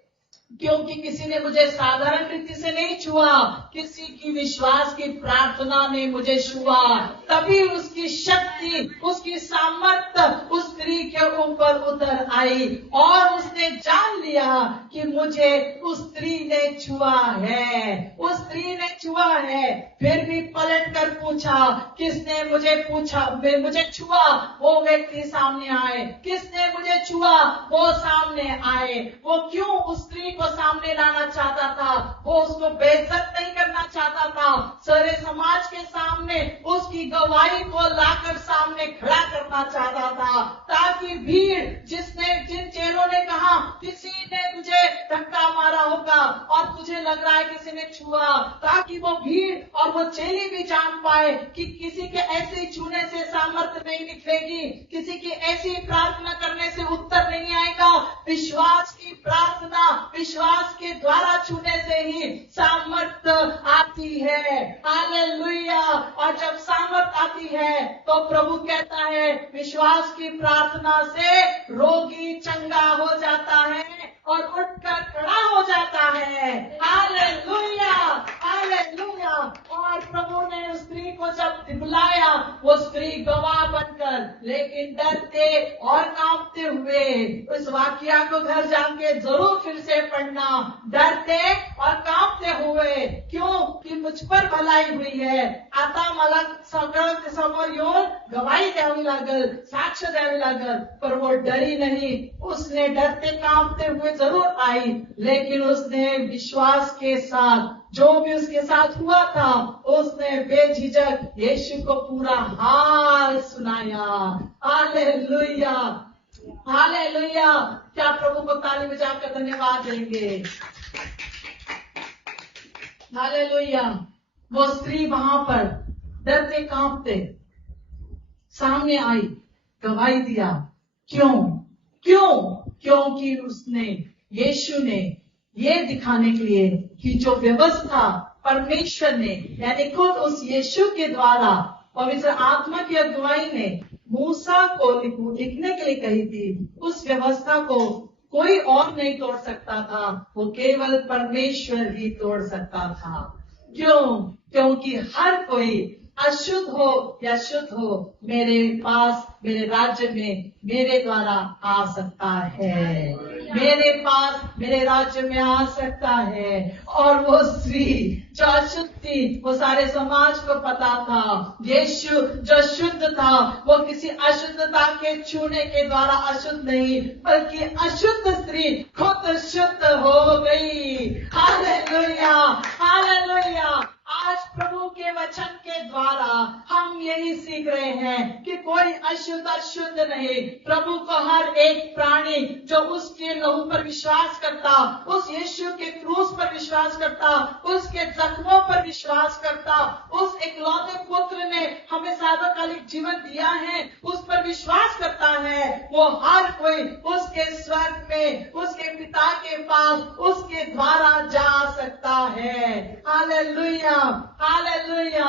क्योंकि किसी ने मुझे साधारण रीति से नहीं छुआ, किसी की विश्वास की प्रार्थना ने मुझे छुआ। तभी उसकी शक्ति, उसकी सामर्थ्य उस स्त्री के ऊपर उतर आई, और उसने जान लिया कि मुझे उस स्त्री ने छुआ है, उस स्त्री ने छुआ है। फिर भी पलट कर पूछा, किसने मुझे छुआ? वो व्यक्ति सामने आए। किसने मुझे छुआ? वो सामने आए। वो क्यों उस स्त्री को सामने लाना चाहता था? वो उसको बेइज्जत नहीं करना चाहता था, सारे समाज के सामने उसकी गवाही को लाकर सामने खड़ा करना चाहता था, ताकि भीड़, जिन चेलों ने कहा किसी ने तुझे धक्का मारा होगा और तुझे लग रहा है किसी ने छुआ, ताकि वो भीड़ और वो चेली भी जान पाए कि किसी के ऐसे छूने से सामर्थ्य नहीं निकलेगी, किसी की ऐसी प्रार्थना करने से उत्तर नहीं आएगा। विश्वास की प्रार्थना, विश्वास के द्वारा छूने से ही सामर्थ्य आती है। हालेलुया। और जब सामर्थ्य आती है तो प्रभु कहता है, विश्वास की प्रार्थना से रोगी चंगा हो जाता है और उठकर खड़ा हो जाता है। Hallelujah, hallelujah. और प्रभु ने उस स्त्री को जब बुलाया, वो स्त्री गवाह बनकर, लेकिन डरते और कांपते हुए, उस वाकया को घर जाके जरूर फिर से पढ़ना। डरते और कांपते हुए, क्यों? कि मुझ पर भलाई हुई है। आता मला सगळं समोर येऊन गवाही द्यावी लागल, साक्ष द्यावी लागल, पर वो डरी नहीं। उसने डरते कांपते हुए जरूर आई, लेकिन उसने विश्वास के साथ, जो भी उसके साथ हुआ था, उसने बेझिझक यीशु को पूरा हाल सुनाया। Hallelujah, hallelujah. क्या प्रभु को ताली बजाकर धन्यवाद देंगे? हालेलुया। वो स्त्री वहां पर डरते कांपते सामने आई, गवाही दिया। क्योंकि यीशु ने ये दिखाने के लिए कि जो व्यवस्था परमेश्वर ने यानी खुद उस यीशु के द्वारा पवित्र आत्मा की अगुवाई ने मूसा को लिखने के लिए कही थी, उस व्यवस्था को कोई और नहीं तोड़ सकता था, वो केवल परमेश्वर ही तोड़ सकता था। क्योंकि हर कोई अशुद्ध हो या शुद्ध हो मेरे पास, मेरे राज्य में मेरे द्वारा आ सकता है, मेरे पास मेरे राज्य में आ सकता है। और वो स्त्री जो अशुद्ध थी, वो सारे समाज को पता था। यीशु जो शुद्ध था, वो किसी अशुद्धता के छूने के द्वारा अशुद्ध नहीं, बल्कि अशुद्ध स्त्री खुद शुद्ध हो गई। Hallelujah, hallelujah. आज प्रभु के वचन के द्वारा हम यही सीख रहे हैं कि कोई अशुद्ध नहीं। प्रभु को हर एक प्राणी जो उसके लहू पर विश्वास करता, उस यीशु के क्रूस पर विश्वास करता, उसके जख्मों पर विश्वास करता, उस इकलौते पुत्र ने हमें सार्वकालिक जीवन दिया है, उस पर विश्वास करता है, वो हर कोई उसके स्वर्ग में, उसके पिता के पास, उसके द्वारा जा सकता है। Hallelujah, hallelujah.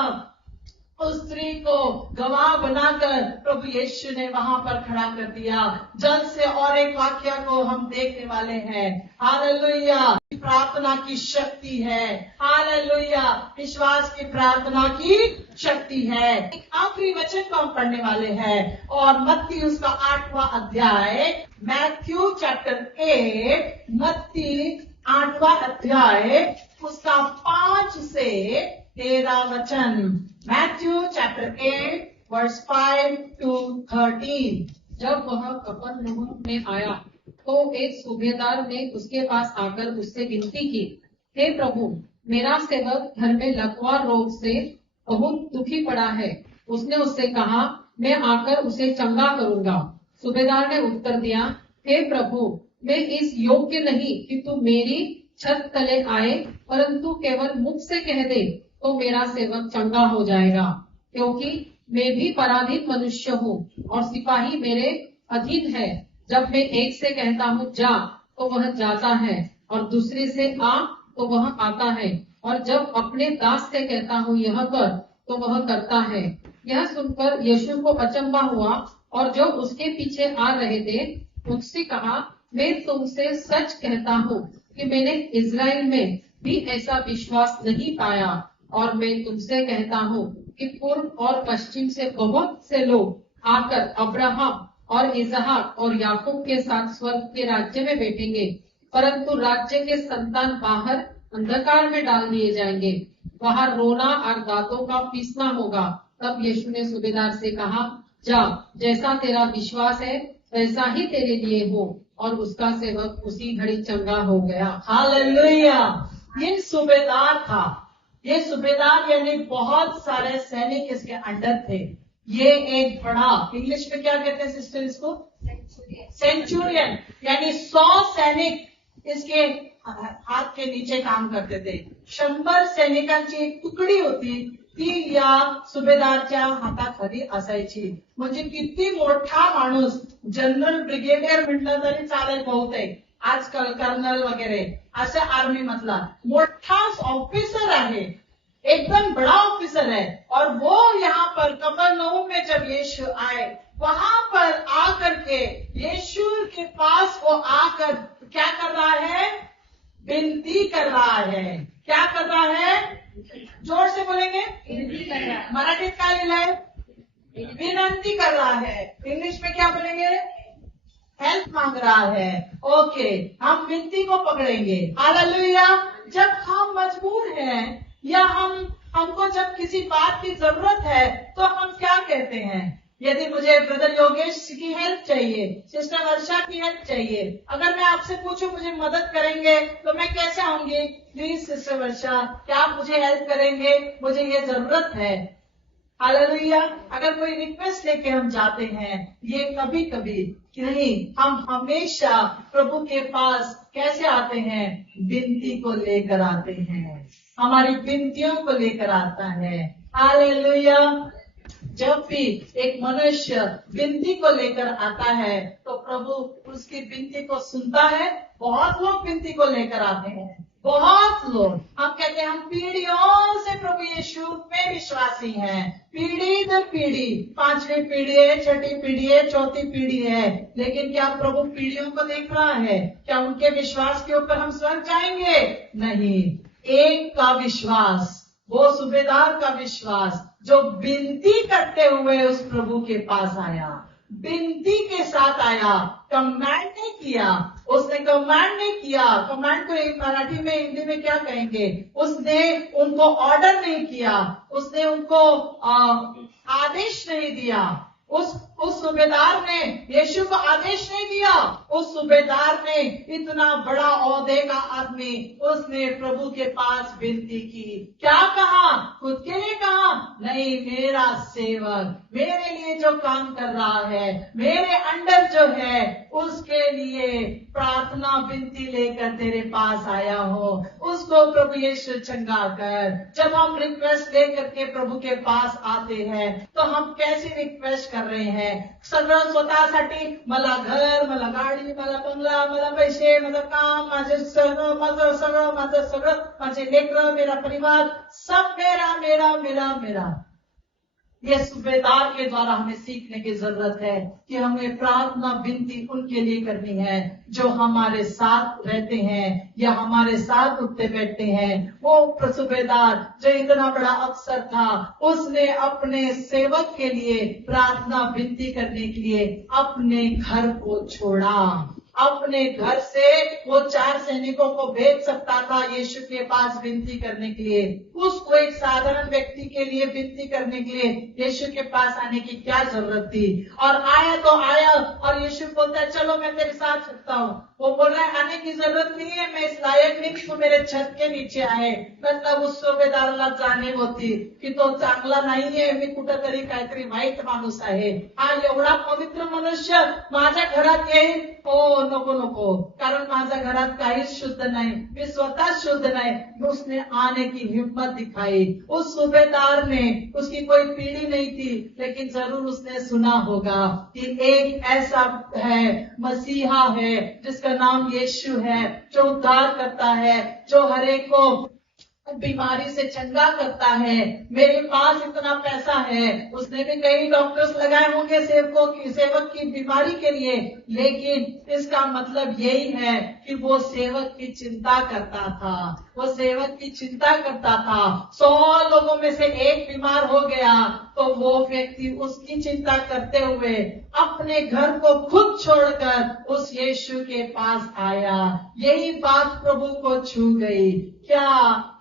उस स्त्री को गवाह बनाकर प्रभु यीशु ने वहां पर खड़ा कर दिया। जल्द से और एक वाक्य को हम देखने वाले हैं। हालेलुया। प्रार्थना की शक्ति है। हालेलुया। विश्वास की प्रार्थना की शक्ति है। एक आखिरी वचन को हम पढ़ने वाले हैं और मत्ती उसका 8वां अध्याय, मैथ्यू चैप्टर 8, मत्ती 8वां अध्याय उसका 5 से 13 वचन। Matthew chapter 8 verse 5 to 13। जब वह कफरनहूम में आया तो एक सूबेदार ने उसके पास आकर उससे विनती की, हे प्रभु, मेरा सेवक घर में लकवा रोग से बहुत दुखी पड़ा है। उसने उससे कहा, मैं आकर उसे चंगा करूंगा। सूबेदार ने उत्तर दिया, हे प्रभु, मैं इस योग्य नहीं कि तू मेरी छत तले आए, परंतु केवल मुख से कह दे तो मेरा सेवक चंगा हो जाएगा। क्योंकि मैं भी पराधीन मनुष्य हूँ और सिपाही मेरे अधीन है। जब मैं एक से कहता हूँ जा तो वह जाता है, और दूसरे से आ तो वह आता है, और जब अपने दास से कहता हूँ यह कर तो वह करता है। यह सुनकर यीशु को अचंभा हुआ, और जो उसके पीछे आ रहे थे उससे कहा, मैं तुमसे सच कहता हूँ कि मैंने इज़राइल में भी ऐसा विश्वास नहीं पाया। और मैं तुमसे कहता हूँ कि पूर्व और पश्चिम से बहुत से लोग आकर अब्राहम और इसहाक और याकूब के साथ स्वर्ग के राज्य में बैठेंगे, परंतु राज्य के संतान बाहर अंधकार में डाल दिए जाएंगे। वहाँ रोना और दांतों का पीसना होगा। तब यीशु ने सूबेदार से कहा, जा, जैसा तेरा विश्वास है वैसा ही तेरे लिए हो। और उसका सेवक उसी घड़ी चंगा हो गया। हालेलुया। ये सूबेदार था। ये सूबेदार यानी बहुत सारे सैनिक इसके अंडर थे। ये एक बड़ा, इंग्लिश में क्या कहते हैं सिस्टर इसको? सेंचुरियन, यानी 100 सैनिक इसके हाथ के नीचे काम करते थे। 100 सैनिकांची एक तुकडी होती, ती या सुभेदारच्या हाताखाली असायची. म्हणजे किती मोठा माणूस, जनरल ब्रिगेडियर म्हटलं तरी चालेल बहुतेक, आजकाल कर्नल वगैरे अशा आर्मी मधला मोठा ऑफिसर आहे, एकदम बड़ा ऑफिसर है। और वो यहाँ पर कफरनहूम में जब यीशु आए, वहां पर आकर के यीशु के पास वो आकर क्या कर रहा है? विनती कर रहा है। क्या कर रहा है? जोर से बोलेंगे। विनती कर रहा है। मराठीत काय लिहिलंय? विनंती कर रहा है। इंग्लिश में क्या बोलेंगे? हेल्प मांग रहा है। ओके, हम विनती को पकड़ेंगे। हालेलुया। जब हम मजबूर हैं या हमको जब किसी बात की जरूरत है तो हम क्या कहते हैं? यदि मुझे ब्रदर योगेश की हेल्प चाहिए, सिस्टर वर्षा की हेल्प चाहिए, अगर मैं आपसे पूछूं मुझे मदद करेंगे तो मैं कैसे आऊंगी? प्लीज सिस्टर वर्षा, क्या आप मुझे हेल्प करेंगे? मुझे ये जरूरत है। हालेलुया। अगर कोई रिक्वेस्ट लेके हम जाते हैं, ये कभी कभी नहीं, हम हमेशा प्रभु के पास कैसे आते हैं? विनती को लेकर आते हैं, हमारी विनतियों को लेकर आता है। हालेलुया। जब भी एक मनुष्य विनती को लेकर आता है तो प्रभु उसकी विनती को सुनता है। बहुत लोग विनती को लेकर आते हैं, बहुत लोग। हम कहते हैं हम पीढ़ियों से प्रभु यीशु में विश्वासी हैं, पीढ़ी दर पीढ़ी, 5वीं पीढ़ी है, 6ठी पीढ़ी है, 4थी पीढ़ी है। लेकिन क्या प्रभु पीढ़ियों को देख रहा है? क्या उनके विश्वास के ऊपर हम स्वर्ग जाएंगे? नहीं। एक का विश्वास, वो सूबेदार का विश्वास जो विनती करते हुए उस प्रभु के पास आया, विनती के साथ आया, कमांड नहीं किया। उसने कमांड नहीं किया। कमांड को मराठी में, हिंदी में क्या कहेंगे? उसने उनको ऑर्डर नहीं किया, उसने उनको आदेश नहीं दिया। उस सूबेदार ने यीशु को आदेश नहीं दिया। उस सूबेदार ने, इतना बड़ा ओहदे का आदमी, उसने प्रभु के पास विनती की। क्या कहा? खुद के लिए कहा? नहीं, मेरा सेवक मेरे लिए जो काम कर रहा है, मेरे अंडर जो है, उसके लिए प्रार्थना विनती लेकर तेरे पास आया हो। उसको प्रभु यीशु चंगा कर। जब हम रिक्वेस्ट लेकर के प्रभु के पास आते हैं तो हम कैसी रिक्वेस्ट कर रहे हैं? सगळं स्वतःसाठी, मला घर, मला गाडी, मला बंगला, मला पैसे, माझं काम, माझं सगळं, माझे लेकरं, मेरा परिवार, सब मेरा मेरा मेरा मेरा। ये सूबेदार के द्वारा हमें सीखने की जरूरत है कि हमें प्रार्थना विनती उनके लिए करनी है जो हमारे साथ रहते हैं या हमारे साथ उठते बैठते हैं। वो सूबेदार जो इतना बड़ा अफसर था, उसने अपने सेवक के लिए प्रार्थना विनती करने के लिए अपने घर को छोड़ा। अपने घर से वो 4 सैनिकों को भेज सकता था यीशु के पास विनती करने के लिए। उसको एक साधारण व्यक्ति के लिए विनती करने के लिए यीशु के पास आने की क्या जरूरत थी? और आया तो आया, और यीशु बोलता है चलो मैं तेरे साथ चलता हूँ। वो बोल रहा है आने की जरूरत नहीं है, मैं इस लायक नहीं कि तू मेरे छत के नीचे आए। मतलब उस सूबेदाराला जाणीव होती की तो चांगला नाहीये, मी कुठंतरी काहीतरी वाईट माणूस आहे। हा एवढा पवित्र मनुष्य माझ्या घरात येईल? हो, नको नको, कारण माझ्या घरात काहीच शुद्ध नाही, मी स्वतः शुद्ध नाही। उसने आने की हिम्मत दिखाई। उस सूबेदार ने, उसकी कोई पीढ़ी नहीं थी, लेकिन जरूर उसने सुना होगा कि एक ऐसा है, मसीहा है, जिसका नाम यीशु है, जो उद्धार करता है, जो हर एक को बीमारी से चंगा करता है। मेरे पास इतना पैसा है। उसने भी कई डॉक्टर्स लगाए होंगे सेवक की बीमारी के लिए, लेकिन इसका मतलब यही है कि वो सेवक की चिंता करता था। वो सेवक की चिंता करता था। 100 लोगों में से एक बीमार हो गया तो वो व्यक्ति उसकी चिंता करते हुए अपने घर को खुद छोड़कर उस यीशु के पास आया। यही बात प्रभु को छू गई। क्या?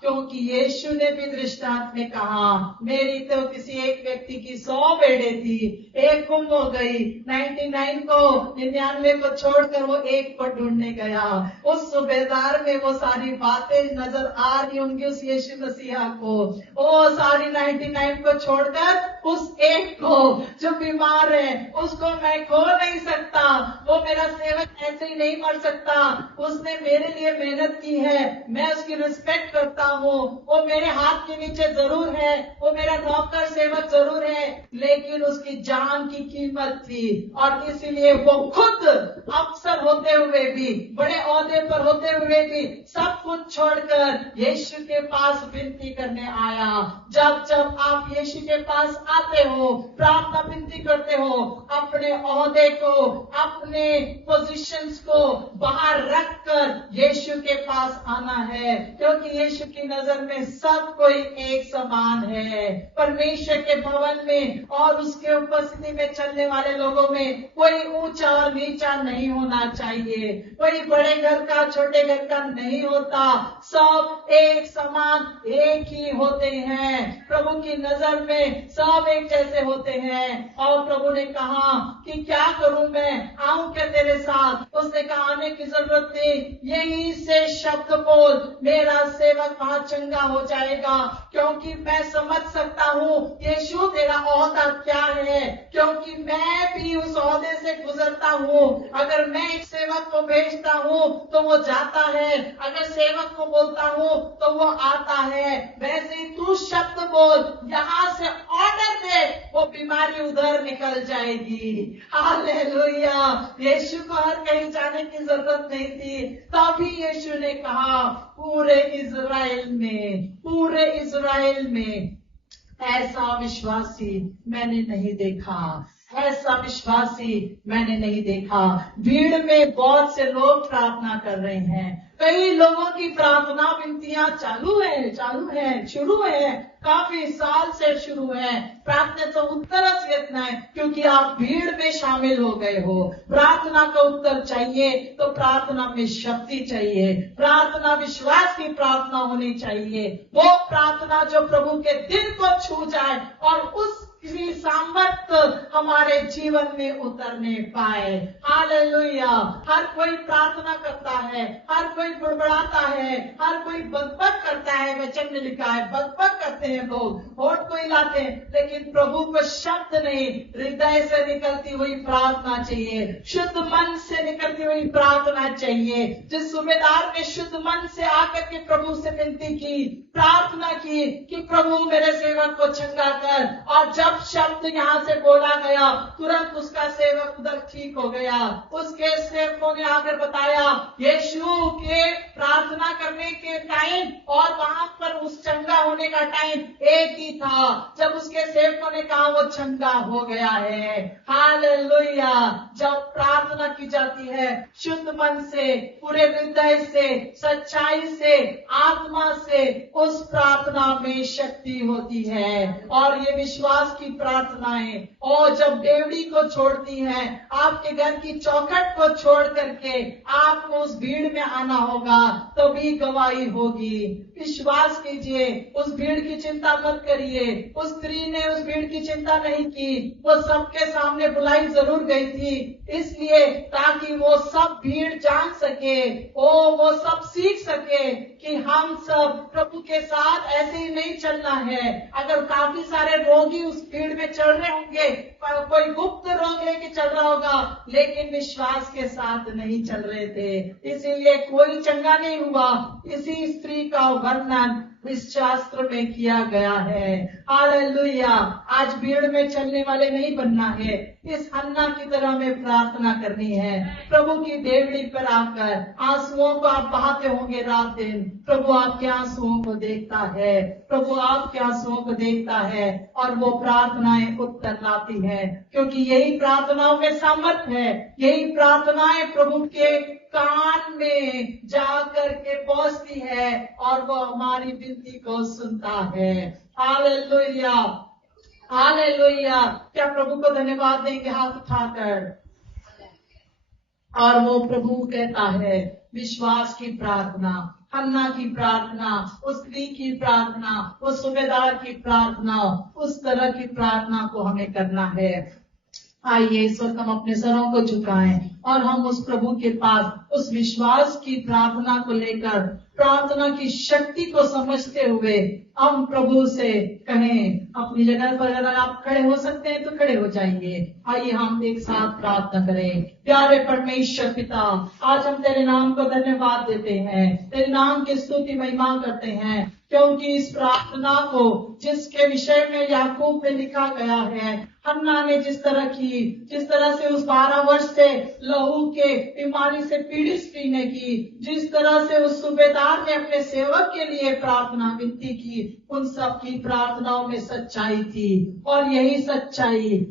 क्योंकि यीशु ने भी दृष्टांत में कहा, मेरी तो किसी एक व्यक्ति की 100 भेड़ें थी, एक गुम हो गई, 99 को छोड़कर वो एक को ढूंढने गया। उस सूबेदार में वो सारी बातें नजर आ रही होंगी उस यीशु मसीहा को। वो सारी 99 को छोड़कर उस एक को जो बीमार है, उसको मैं खो नहीं सकता। वो मेरा सेवक ऐसे ही नहीं मर सकता। उसने मेरे लिए मेहनत की है, मैं उसकी रिस्पेक्ट करता हूँ। वो मेरे हाथ के नीचे जरूर है, वो मेरा नौकर सेवक जरूर है, लेकिन उसकी जान की कीमत थी। और इसीलिए वो खुद अफसर होते हुए भी, बड़े ओहदे पर होते हुए भी सब कुछ छोड़कर यीशु के पास विनती करने आया। जब जब आप यीशु के पास आते हो, प्रार्थना विनती करते हो, अपने ओहदे को, अपने पोजीशंस को बाहर रखकर यीशु के पास आना है, क्योंकि यीशु की नजर में सब कोई एक समान है। परमेश्वर के भवन में और उसके उपस्थिति में चलने वाले लोगों में कोई ऊंचा और नीचा नहीं होना चाहिए। कोई बड़े घर का छोटे घर का नहीं होता। सब एक समान, एक ही होते हैं। प्रभु की नजर में सब एक जैसे होते हैं। और प्रभु ने कहा कि क्या करूं मैं, आऊं क्या तेरे साथ? उसने कहा आने की जरूरत नहीं, यहीं से शब्द बोल, मेरा सेवक वहां चंगा हो जाएगा, क्योंकि मैं समझ सकता हूँ यीशु तेरा ओहदा क्या है, क्योंकि मैं भी उस ओहदे से गुजरता हूँ। अगर मैं एक सेवक को भेजता हूँ तो वो जाता है, अगर सेवक को बोलता हूँ तो वो आता है। वैसे ही तू शब्द बोल, यहाँ से ऑर्डर दे, वो बीमारी उधर निकल जाएगी। हालेलुया। यीशु को हर कहीं जाने की जरूरत नहीं थी, तभी यीशु ने कहा पूरे इजराइल में ऐसा विश्वासी मैंने नहीं देखा, ऐसा विश्वासी मैंने नहीं देखा। भीड़ में बहुत से लोग प्रार्थना कर रहे हैं, कई लोगों की प्रार्थना विनतियां शुरू है, काफी साल से शुरू है। प्रार्थना तो उत्तर यत्न है, क्योंकि आप भीड़ में शामिल हो गए हो। प्रार्थना का उत्तर चाहिए तो प्रार्थना में शक्ति चाहिए, प्रार्थना विश्वास की प्रार्थना होनी चाहिए, वो प्रार्थना जो प्रभु के दिल को छू जाए और उसकी सामर्थ्य हमारे जीवन में उतरने पाए। हालेलुया। हर कोई प्रार्थना करता है, हर कोई बुड़बुड़ाता है, हर कोई बकबक करता है। वचन में लिखा है बकबक करते हैं लोग, होठ को हिलाते हैं, लेकिन प्रभु को शब्द नहीं, हृदय से निकलती हुई प्रार्थना चाहिए, शुद्ध मन से निकलती हुई प्रार्थना चाहिए। जिस सूबेदार ने शुद्ध मन से आकर के प्रभु से विनती की, प्रार्थना की कि प्रभु मेरे सेवक को चंगा कर, और जब शब्द यहाँ से बोला गया तुरंत उसका सेवक उधर ठीक हो गया। उसके सेवकों ने आकर बताया यीशु के प्रार्थना करने के टाइम और वहां पर उस चंगा होने का टाइम एक ही था। जब उसके सेवकों ने कहा वो चंगा हो गया है। हालेलुया। जब प्रार्थना की जाती है शुद्ध मन से, पूरे हृदय से, सच्चाई से, आत्मा से, उस प्रार्थना में शक्ति होती है। और ये विश्वास की प्रार्थनाएं और जब डेवड़ी को छोड़ती हैं, आपके घर की चौखट को छोड़ करके आपको उस भीड़ में आना होगा, तो भी गवाही होगी। विश्वास कीजिए, उस भीड़ की चिंता मत करिए। उस स्त्री ने उस भीड़ की चिंता नहीं की, वो सबके सामने बुलाई जरूर गई थी, इसलिए ताकि वो सब भीड़ जान सके, वो सब सीख सके कि हम सब प्रभु के साथ ऐसे ही नहीं चलना है। अगर काफी सारे रोगी उस भीड़ में चल रहे होंगे, कोई गुप्त रोग लेके चल रहा होगा, लेकिन विश्वास के साथ नहीं चल रहे थे, इसीलिए कोई चंगा नहीं हुआ। इसी स्त्री का वर्णन इस शास्त्र में किया गया है। हालेलुया। आज भीड़ में चलने वाले नहीं बनना है, इस हन्ना की तरह में प्रार्थना करनी है। प्रभु की डेवड़ी पर आकर आंसुओं को आप बहाते होंगे रात दिन, प्रभु आपके आंसुओं को देखता है, प्रभु आपके आंसुओं को देखता है, और वो प्रार्थनाएं उत्तर लाती है, क्योंकि यही प्रार्थनाओं में सामर्थ्य है। यही प्रार्थनाएं प्रभु के कान में जा करके पहुंचती है और वो हमारी विनती को सुनता है। हालेलुया। हालेलुया। क्या प्रभु को धन्यवाद देंगे हाथ उठाकर? और वो प्रभु कहता है विश्वास की प्रार्थना, हन्ना की प्रार्थना, उस स्त्री की प्रार्थना, उस सूबेदार की प्रार्थना, उस तरह की प्रार्थना को हमें करना है। आइए इस वक्त हम अपने सरों को झुकाएं और हम उस प्रभु के पास उस विश्वास की प्रार्थना को लेकर, प्रार्थना की शक्ति को समझते हुए हम प्रभु से कहें। अपनी जगह पर अगर आप खड़े हो सकते हैं तो खड़े हो जाइए। आइए हम एक साथ प्रार्थना करें। प्यारे परमेश्वर पिता, आज हम तेरे नाम को धन्यवाद देते हैं, तेरे नाम की स्तुति महिमा करते हैं, क्योंकि इस प्रार्थना को जिसके विषय में याकूब में लिखा गया है, हन्ना ने जिस तरह से उस 12 वर्ष से लहू के बीमारी से पीड़ित स्त्री ने की, जिस तरह से उस सूबेदार ने अपने सेवक के लिए प्रार्थना विनती की, उन सब की प्रार्थनाओं में सच्चाई थी। और यही सच्चाई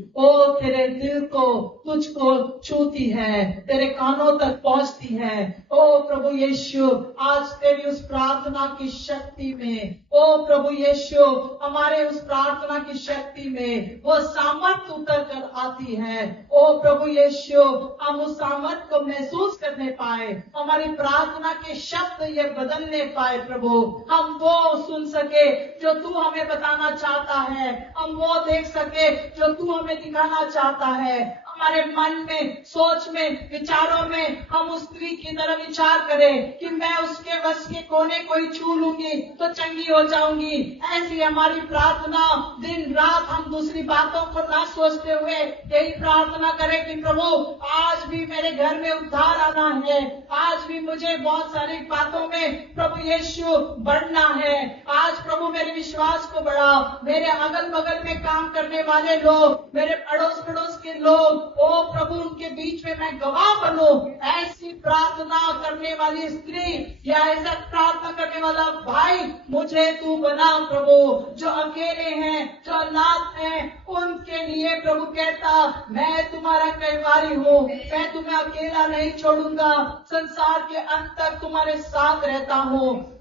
तेरे दिल को, तुझको छूती है, तेरे कानों तक पहुंचती है। प्रभु यीशु, आज तेरी उस प्रार्थना की शक्ति में, प्रभु यीशु, हमारे उस प्रार्थना की शक्ति में वो सामर्थ उतर कर आती है। प्रभु यीशु, हम उस सामर्थ को महसूस करने पाए, हमारी प्रार्थना के शब्द ये बदलने पाए। प्रभु, हम वो सुन सके जो तू हमें बताना चाहता है, हम वो देख सके जो तू हमें दिखाना चाहता है, हमारे मन में, सोच में, विचारों में हम उस स्त्री की तरह विचार करें कि मैं उसके वश के कोने को ही छू लूंगी तो चंगी हो जाऊंगी। ऐसी हमारी प्रार्थना, दिन रात हम दूसरी बातों को ना सोचते हुए यही प्रार्थना करें कि प्रभु आज भी मेरे घर में उद्धार आना है, आज भी मुझे बहुत सारी बातों में प्रभु यीशु बढ़ना है। आज प्रभु मेरे विश्वास को बढ़ाओ, मेरे अगल बगल में काम करने वाले लोग, मेरे अड़ोस पड़ोस के लोग, ओ प्रभु उनके बीच में मैं गवाह बनूं। ऐसी प्रार्थना करने वाली स्त्री या ऐसा प्रार्थना करने वाला भाई मुझे तू बना प्रभु। जो अकेले हैं, जो अनाथ हैं, उनके लिए प्रभु कहता मैं तुम्हारा कैवारी हूँ, मैं तुम्हें अकेला नहीं छोड़ूंगा, संसार के अंत तक तुम्हारे साथ रहता हूँ।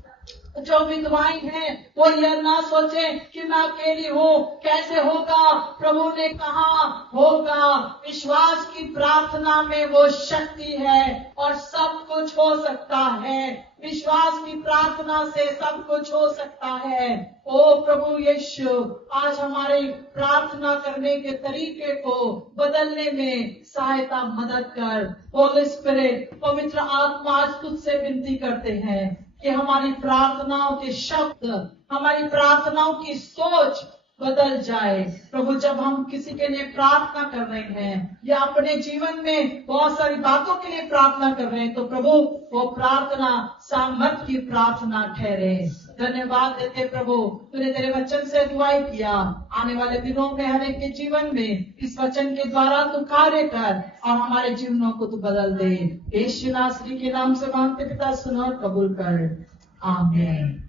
जो विधवाएं हैं वो यह ना सोचे कि मैं अकेली हूँ, कैसे होगा। प्रभु ने कहा होगा। विश्वास की प्रार्थना में वो शक्ति है और सब कुछ हो सकता है। विश्वास की प्रार्थना से सब कुछ हो सकता है। ओ प्रभु यीशु, आज हमारे प्रार्थना करने के तरीके को बदलने में सहायता मदद कर। होली स्पिरिट, पवित्र आत्मा, आज तुझसे विनती करते हैं कि हमारी प्रार्थनाओं के शब्द, हमारी प्रार्थनाओं की सोच बदल जाए। प्रभु जब हम किसी के लिए प्रार्थना कर रहे हैं या अपने जीवन में बहुत सारी बातों के लिए प्रार्थना कर रहे हैं तो प्रभु वो प्रार्थना सामर्थ की प्रार्थना ठहरे। धन्यवाद देते प्रभु, तूने तेरे वचन से अगुवाई किया। आने वाले दिनों में हर एक के जीवन में इस वचन के द्वारा तू कार्य कर और हमारे जीवनों को तू बदल दे। यीशु नासरी के नाम से मांगते पिता, सुनो और कबूल कर। आमीन।